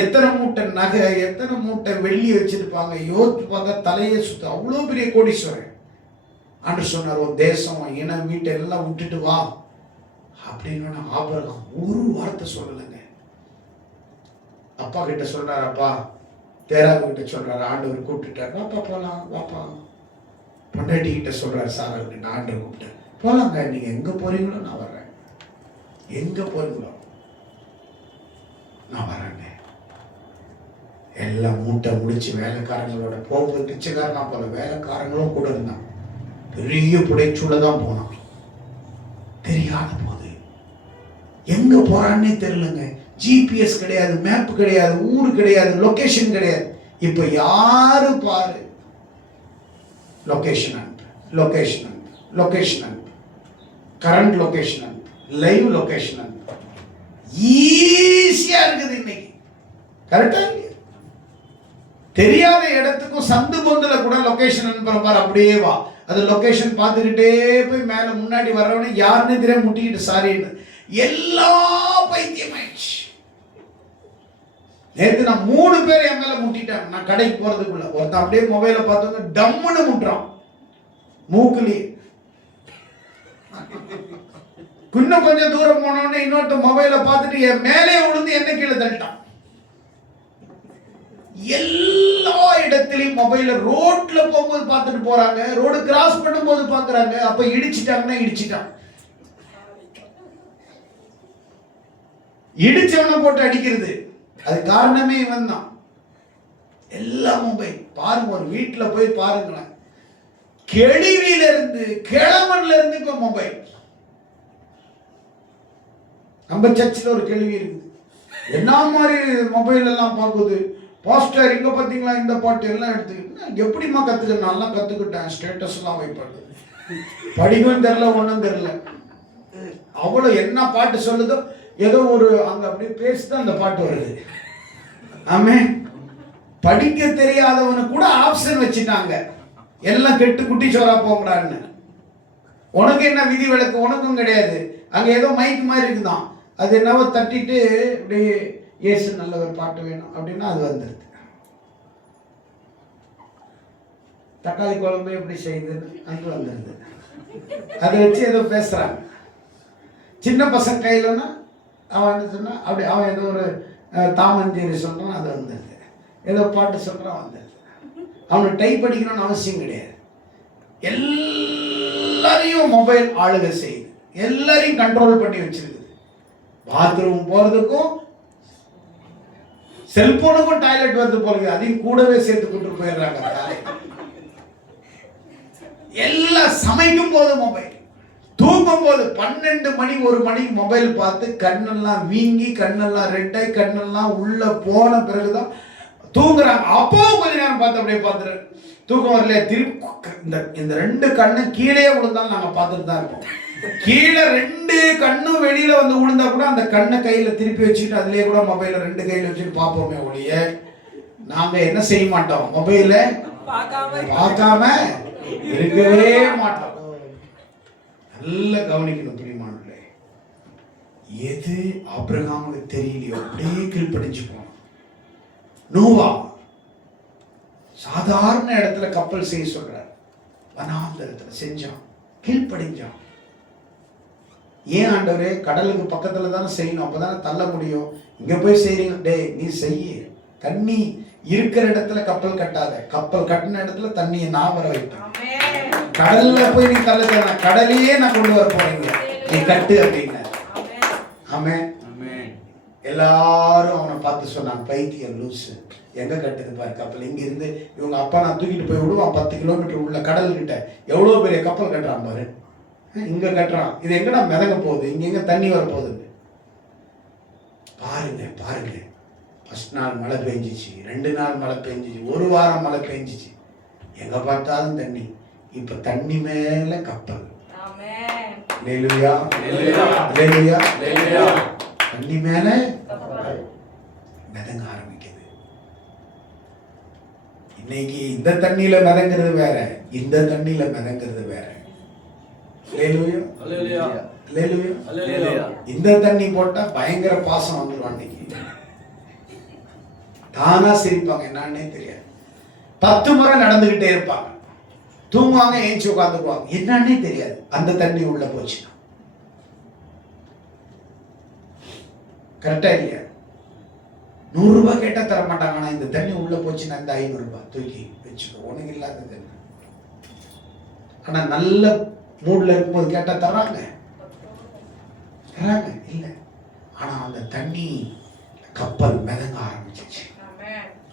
எத்தனை மூட்டை நகை, எத்தனை மூட்டை வெள்ளி வச்சிருப்பாங்க யோசிச்சு பார்க்க தலையே சுத்து. அவ்வளோ பெரிய கோடீஸ்வரன். ஆண்டு சொன்னார், ஒரு தேசம் இனம் வீட்டை எல்லாம் விட்டுட்டு வா அப்படின்னு. ஆபிரகாம் ஒரு வார்த்தை சொல்லலைங்க. அப்பா கிட்ட சொல்றாரு, அப்பா தேராவு கிட்ட சொல்றாரு, ஆண்டவர் கூப்பிட்டுட்டார், வாப்பா போலாம் வாப்பா. பொண்டாட்டி கிட்ட சொல்றாரு, சாரா கிட்ட ஆண்டவர் கூப்பிட்டார், போலாங்க, நீங்க எங்க போறீங்களோ நான் வர்றேன், எங்க போறீங்களோ நான் வர்றேங்க. எல்லாம் மூட்டை முடிச்சு வேலைக்காரங்களோட போகும்போது பிச்சைக்காரனா போல வேலைக்காரங்களும் கூட இருந்தான். பெரிய புடைச்சூட தான் போனான். தெரியாத போது எங்க போறான்னே தெரியலங்க. ஜிபிஎஸ் கிடையாது, மேப் கிடையாது, ஊரு கிடையாது, லொகேஷன் கிடையாது. இப்ப யாரு பாரு, லொகேஷன் அனுப்பு, லொகேஷன் அனுப்பு, லொகேஷன் அனுப்பு, கரண்ட் லொகேஷன் அனுப்பு, லைவ் லொகேஷன் அனுப்பு. ஈஸியா இருக்குது இன்னைக்கு. கரெக்டா? தெரியாத இடத்துக்கும் சந்து பொந்துல கூட லொகேஷன் அனுப்புற பாரு, அப்படியே வா. அது லொகேஷன் பார்த்துக்கிட்டே போய் மேல முன்னாடி வர்றவனே யாருன்னு தெரிய முட்டிக்கிட்டு சாரின்னு எல்லா பைத்தியமாயிடுச்சு. நேற்று நான் 3 பேர் என் மேல முட்டிட்டாங்க. நான் கடைக்கு போறதுக்குள்ள ஒருத்தன் அப்படியே மொபைல பார்த்தவங்க டம்முன்னு முட்டுறான் மூக்குலி. இன்னும் கொஞ்சம் தூரம் போனோடனே இன்னொருத்த மொபைல பார்த்துட்டு என் மேலே விழுந்து என்ன கீழே தள்ளிட்டான். எல்லா இடத்திலையும் மொபைல ரோட்ல போகும்போது பார்த்துட்டு போறாங்க, ரோடு கிராஸ் பண்ணும்போது பாக்குறாங்க. அப்ப இடிச்சிட்டாங்கன்னா இடிச்சிட்டான். இடிச்சவனை போட்டு அடிக்கிறது, அது காரணமே இவன் தான். எல்லா மொபைல் பாருங்க, ஒரு வீட்டுல போய் பாருங்களேன், கெளிவில இருந்து கிழமன்ல இருந்து இப்ப மொபைல். நம்ம சர்ச்சில் ஒரு கேள்வி இருக்குது, என்ன மாதிரி மொபைல் எல்லாம் பார்க்குது. பாஸ்டர் இங்க பாத்தீங்களா இந்த பாட்டு எல்லாம் எடுத்துக்கிட்டு எப்படிமா கத்துக்க? நல்லா கத்துக்கிட்டேன், ஸ்டேட்டஸ் எல்லாம் வைப்பாடு, படிக்கவும் தெரியல ஒன்றும் தெரியல. அவ்வளவு என்ன பாட்டு சொல்லுதோ ஏதோ ஒரு அங்க அப்படி பேசிதான் அந்த பாட்டு வருது. ஆமே, படிக்க தெரியாதவனு கூட ஆப்ஷன் வச்சுட்டாங்க, எல்லாம் கெட்டு குட்டி சோறா போங்கடான்னு. உனக்கு என்ன விதி விலக்கு? உனக்கும் கிடையாது. அங்க ஏதோ மைக் மாதிரி இருக்குதான், அது என்னவோ தட்டிட்டு இப்படி இயேசு நல்ல ஒரு பாட்டு வேணும் அப்படின்னா அது வந்துடுது. தக்காளி குழம்பு எப்படி செய்யுதுன்னு அது வந்துடுது. அதை வச்சு ஏதோ பேசுறாங்க. சின்ன பசங்க கையிலன்னா அவன் என்ன சொன்னா அப்படி அவன் ஏதோ ஒரு தாமஞ்சேரி சொல்றான், அது வந்துடுது. ஏதோ பாட்டு சொல்றான், வந்துடுது. அவனுக்கு டைப் அடிக்கணும்னு அவசியம் கிடையாது. எல்லாரையும் மொபைல் ஆளுகை செய்யுது, எல்லாரையும் கண்ட்ரோல் பண்ணி வச்சிருக்குது. பாத்ரூம் போறதுக்கும் செல்போனுக்கும் டாய்லெட் வந்து போறது, அதையும் கூடவே சேர்த்து கொண்டு போயிடுறாங்க. எல்லாம் சமைக்கும் போது மொபைல், தூங்கும் போது 12 மணி 1 மணிக்கு மொபைல் பார்த்து கண்ணெல்லாம் வீங்கி, கண்ணெல்லாம் ரெட்டாய், கண்ணெல்லாம் உள்ள போன பிறகுதான் தூங்குறாங்க. அப்போ கொஞ்ச நேரம் பார்த்து அப்படியே பார்த்துரு, தூக்கம் வரலையா திருப்பி இந்த 2 கண்ணு கீழே விழுந்தாலும் நாங்க பார்த்துட்டு தான் இருப்போம். கீழே 2 கண்ணும் வெளியில வந்து விழுந்தா கூட அந்த கண்ணை கையில திருப்பி வச்சுட்டு அதுலயே கூட மொபைல 2 கையில வச்சுட்டு பார்ப்போமே ஒழிய நாங்க என்ன செய்ய மாட்டோம், மொபைல பார்க்காம இருக்கவே மாட்டோம். நல்ல கவனிக்கணும் பிரியமானவர்களே. எது ஆபிரகாமுக்கு தெரியலையோ அப்படியே கீழ்ப்படிஞ்சு போனோம். நோவா சாதாரண இடத்துல கப்பல் செய்ய சொல்றார், வனாந்தரத்துல செஞ்சான், கீழ்ப்படிஞ்சான். ஏன் ஆண்டவரே, கடலுக்கு பக்கத்துல தானே செய்யணும், அப்பதானே தள்ள முடியும். இங்க போய் செய்றீங்க, டே நீ செய்ய, தண்ணி இருக்கிற இடத்துல கப்பல் கட்டாத, கப்பல் கட்டின இடத்துல தண்ணியை நான் வர வைப்பேன். கடல்ல போய் நீ தள்ள, கடலையே நான் கொண்டு வர போறீங்க, நீ கட்டு அப்படின்னா ஆமென். எல்லாரும் அவனை பார்த்து சொன்னாங்க, பைத்தியம் லூசு, எங்க கட்டுது பாரு கப்பல். இங்க இருந்து இவங்க அப்பா நான் தூக்கிட்டு போய் விடுவான் 10 கிலோமீட்டர் உள்ள கடல் கிட்ட, எவ்வளவு பெரிய கப்பல் கட்டுறான் பாரு, இங்க கட்டுறான், இது எங்கடா மிதங்க போகுது, இங்க எங்க தண்ணி வர போகுது. பாருங்க பாருங்க, ஃபர்ஸ்ட் நாள் மழை பெஞ்சிச்சு, 2 நாள் மழை பெஞ்சிச்சு, 1 வாரம் மழை பெஞ்சிச்சு, எங்க பார்த்தாலும் தண்ணி. இப்ப தண்ணி மேல கப்பல். அல்லேலூயா அல்லேலூயா அல்லேலூயா. தண்ணி மேல மிதங்க ஆரம்பிக்குது. இன்னைக்கு இந்த தண்ணியில மிதங்கிறது வேற, இந்த தண்ணியில மிதங்கிறது வேற. அல்லேலூயா அல்லேலூயா அல்லேலூயா. இந்த தண்ணி போட்டா பயங்கர பாசம் வந்துடும். அன்னைக்கு தானா சிரிப்பாங்க, என்னன்னே தெரியாது. 10 முறை நடந்துகிட்டே இருப்பாங்க, தூங்குவாங்க, ஏஞ்சி உட்காந்துக்குவாங்க, என்னன்னே தெரியாது. அந்த தண்ணி உள்ள போச்சு. கரெக்டா இல்லையா? 100 ரூபாய் கேட்டா தர மாட்டாங்க. ஆனா இந்த தண்ணி உள்ள போச்சுன்னா இந்த 500 ரூபாய் தூக்கி வச்சுக்கோ, உனக்கு இல்லாத தண்ணி. ஆனா நல்ல மூட்ல இருக்கும்போது கேட்டா தராங்க தராங்க இல்ல. ஆனா அந்த தண்ணி கப்பல் மிதங்க ஆரம்பிச்சிச்சு.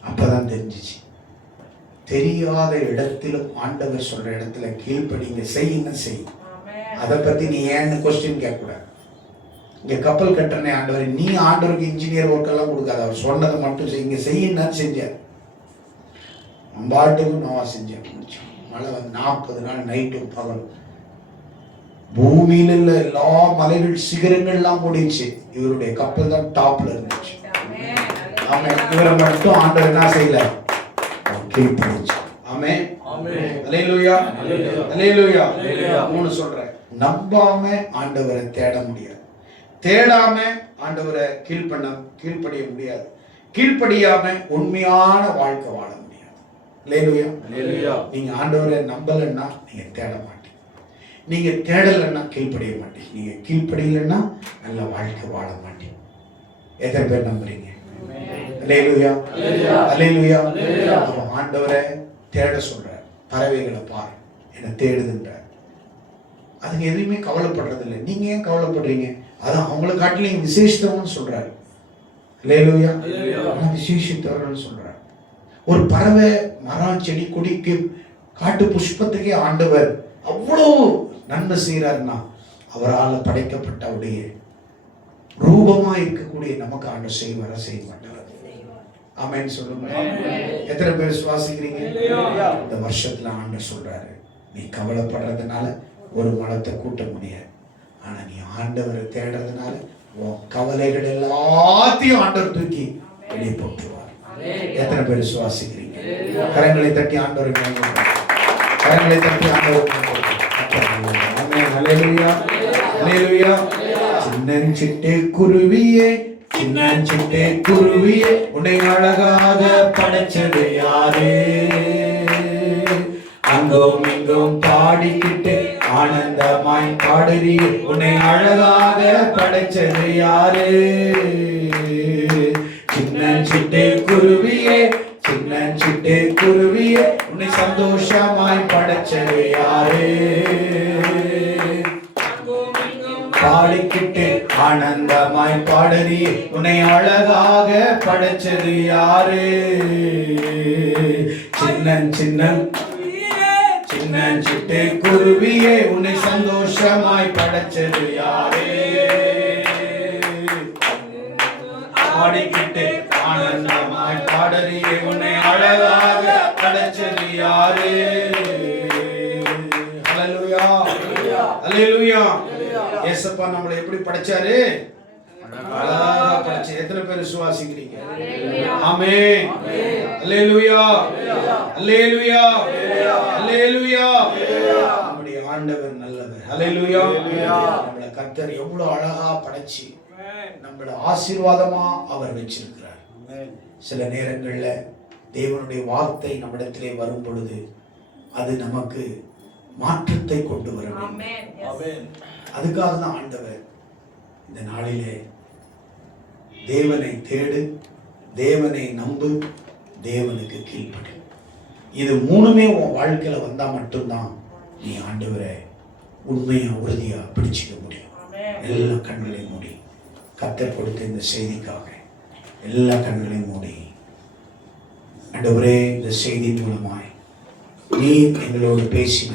அப்பதான் தெரிஞ்சிச்சு, தெரியாத இடத்திலும் ஆண்டவர் சொல்ற இடத்துல கீழ்ப்படிங்க, செய்யுங்க செய். அதை பத்தி நீ ஏன்னு கொஸ்டின் கேட்க கூடாது. இங்க கப்பல் கட்டுறனே ஆண்டவர், நீ ஆண்டவருக்கு இன்ஜினியர் ஒர்க் எல்லாம் கொடுக்காது, அவர் சொன்னதை மட்டும் செய்யுங்க செய்யுன்னு செஞ்சார். அம்பாட்டுக்கு நோவா செஞ்சேன். மழை வந்து 40 நாள் நைட்டும் பகலும். பூமியில உள்ள எல்லா மலைகள் சிகரங்கள்லாம் முடிச்சு, இவருடைய கப்பல் தான் டாப்ல இருந்துச்சு. ஆமென். இவரை மட்டும் ஆண்டவர் என்ன செய்யல, கீழ்ப்படிச்சு. ஆமென் அல்லேலூயா அல்லேலூயா. 3 சொல்றேன், நம்பாம ஆண்டவரை தேட முடியாது, தேடாம ஆண்டவரை கீழ்ப்படிய முடியாது, கீழ்ப்படியாம உண்மையான வாழ்க்கை வாழ முடியாது. அல்லேலூயா. நீங்க ஆண்டவரை நம்பலன்னா நீங்க தேட மாட்டீங்க, நீங்க தேடலன்னா கீழ்ப்படிய மாட்டீங்க, நீங்க கீழ்ப்படியலன்னா நல்ல வாழ்க்கை வாழ மாட்டீங்க. எத்தனை பேர் நம்புறீங்க? அல்லேலூயா அல்லேலூயா. அப்ப ஆண்டவரை தேட சொல்றார். பறவைகளை பாரு, என்ன தேடுதுன்றார். அதுங்க எதுவுமே கவலைப்படுறது இல்லை. நீங்க ஏன் கவலைப்படுறீங்க? அதான் அவங்களை காட்டிலும் விசேஷத்தவன்னு சொல்றாரு. அல்லேலூயா. விசேஷத்தவர்கள் சொல்றார். ஒரு பறவை, மரம், செடி, கொடிக்கு, காட்டு புஷ்பத்துக்கே ஆண்டவர் அவ்வளவு நன்மை செய்யறாருன்னா, அவரால் படைக்கப்பட்ட அவருடைய ரூபமா இருக்கக்கூடிய நமக்கு ஆண்டவர் செய்ய மாட்டார். ஆமென் சொல்லுங்க. எத்தனை பேர் சுவாசிக்கிறீங்க? இந்த வருஷத்துல ஆண்டவர் சொல்றாரு, நீ கவலைப்படுறதுனால ஒரு மரத்தை கூட்ட முடியாது, ஆனா நீ ஆண்டவரை தேடுறதுனால உன் கவலைகள் எல்லாத்தையும் ஆண்டவர் தூக்கி வெளியே போட்டுருவார். எத்தனை பேர் சுவாசிக்கிறீங்க? கரங்களை தட்டி ஆண்டவர், கரங்களை தட்டி ஆண்டவர். அல்லேலூயா அல்லேலூயா. சின்னஞ்சிட்டே குருவியே, சின்னஞ்சிட்டே குருவியே, உன்னை அழகாக படைச்சது யாரு? அங்கும் இங்கும் பாடிக்கிட்டு ஆனந்தமாய் பாடுறியே, உன்னை அழகாக படைச்சது யாரு? சின்னஞ்சிட்டே குருவியே, சின்னஞ்சிட்டே குருவியே, உன்னை சந்தோஷமாய் படைச்சது யாரு? பாடிக்கிட்டு ஆனந்தமாய் பாடுறியே, உன்னை அழகாக படைச்சது யாரு? சின்னஞ்சிட்டே குருவியே, உன்னை சந்தோஷமாய் படைச்சது யாரு? பாடிக்கிட்டு ஆனந்தமாய் பாடுறியே, உன்னை அழகாக படைச்சது யாரு? அல்லேலூயா அல்லேலூயா. ஏசப்பா நம்மளை எப்படி படைச்சாரு? அழகா படைச்சு. எத்தனை பேர் விசுவாசிக்கிறீங்க? ஆமென் அல்லேலூயா அல்லேலூயா அல்லேலூயா. நம்முடைய ஆண்டவர் நல்லவர். அல்லேலூயா. நம்மளை கர்த்தர் எவ்வளவு அழகா படைச்சு நம்மளை ஆசீர்வாதமா அவர் வச்சிருக்கிறார். சில நேரங்கள்ல தேவனுடைய வார்த்தை நம்மிடத்திலே வரும் பொழுது அது நமக்கு மாற்றத்தை கொண்டு வர வேண்டும். அதுக்காக தான் ஆண்டவர் இந்த நாளிலே தேவனை தேடு, தேவனை நம்பு, தேவனுக்கு கீழ்ப்படு. இது 3மே உன் வாழ்க்கையில வந்தா மட்டும்தான் நீ ஆண்டவரை உண்மையா உறுதியா பிடிச்சிக்க முடியும். எல்லா கண்களையும் மூடி கர்த்தர் கொடுத்த இந்த செய்திக்காக எல்லா கண்களையும் மூடி, ஆண்டவரே, இந்த செய்தி மூலமாய் நீர் எங்களோடு பேசின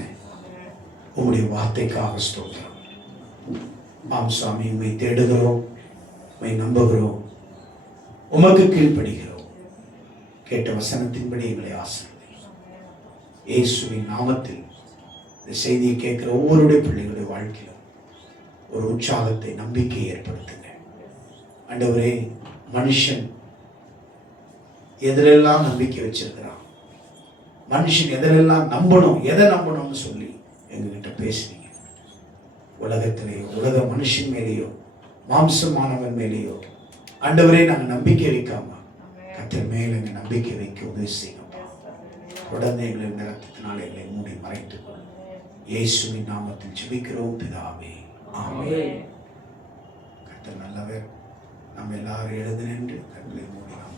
உம்முடைய வார்த்தைக்காக ஸ்தோத்திரம். ஆம் சுவாமி, உம்மை தேடுகிறோம், உம்மை நம்புகிறோம், உமக்கு கீழ்ப்படுகிறோம். கேட்ட வசனத்தின்படி எங்களை ஆசீர்வதி. இயேசுவின் நாமத்தில் இந்த செய்தியை கேட்கிற ஒவ்வொருடைய பிள்ளைகளுடைய வாழ்க்கையிலும் ஒரு உற்சாகத்தை, நம்பிக்கையை ஏற்படுத்துங்க. ஆண்டவரே, மனுஷன் எதிலெல்லாம் நம்பிக்கை வச்சிருக்கிறான், மனுஷன் எதிலெல்லாம் நம்பணும், எதை நம்பணும்னு சொல்லி எங்ககிட்ட பேசுறீங்க. உலகத்திலேயோ, உலக மனுஷன் மேலேயோ, மாம்சமானவன் மேலேயோ ஆண்டவரே நாங்கள் நம்பிக்கை வைக்காம கர்த்தர் மேல எங்க நம்பிக்கை வைக்க உதவி செய்யணும். தொடர்ந்து எங்களை நிறத்தினால் எங்களை மூடி மறைத்துக் கொள்ளும். இயேசுவின் நாமத்தில் ஜெபிக்கிறோம் பிதாவே, ஆமென். கர்த்தர் நல்லவர். நாம் எல்லாரும் எழுந்து நின்று கண்களை மூடி நாம்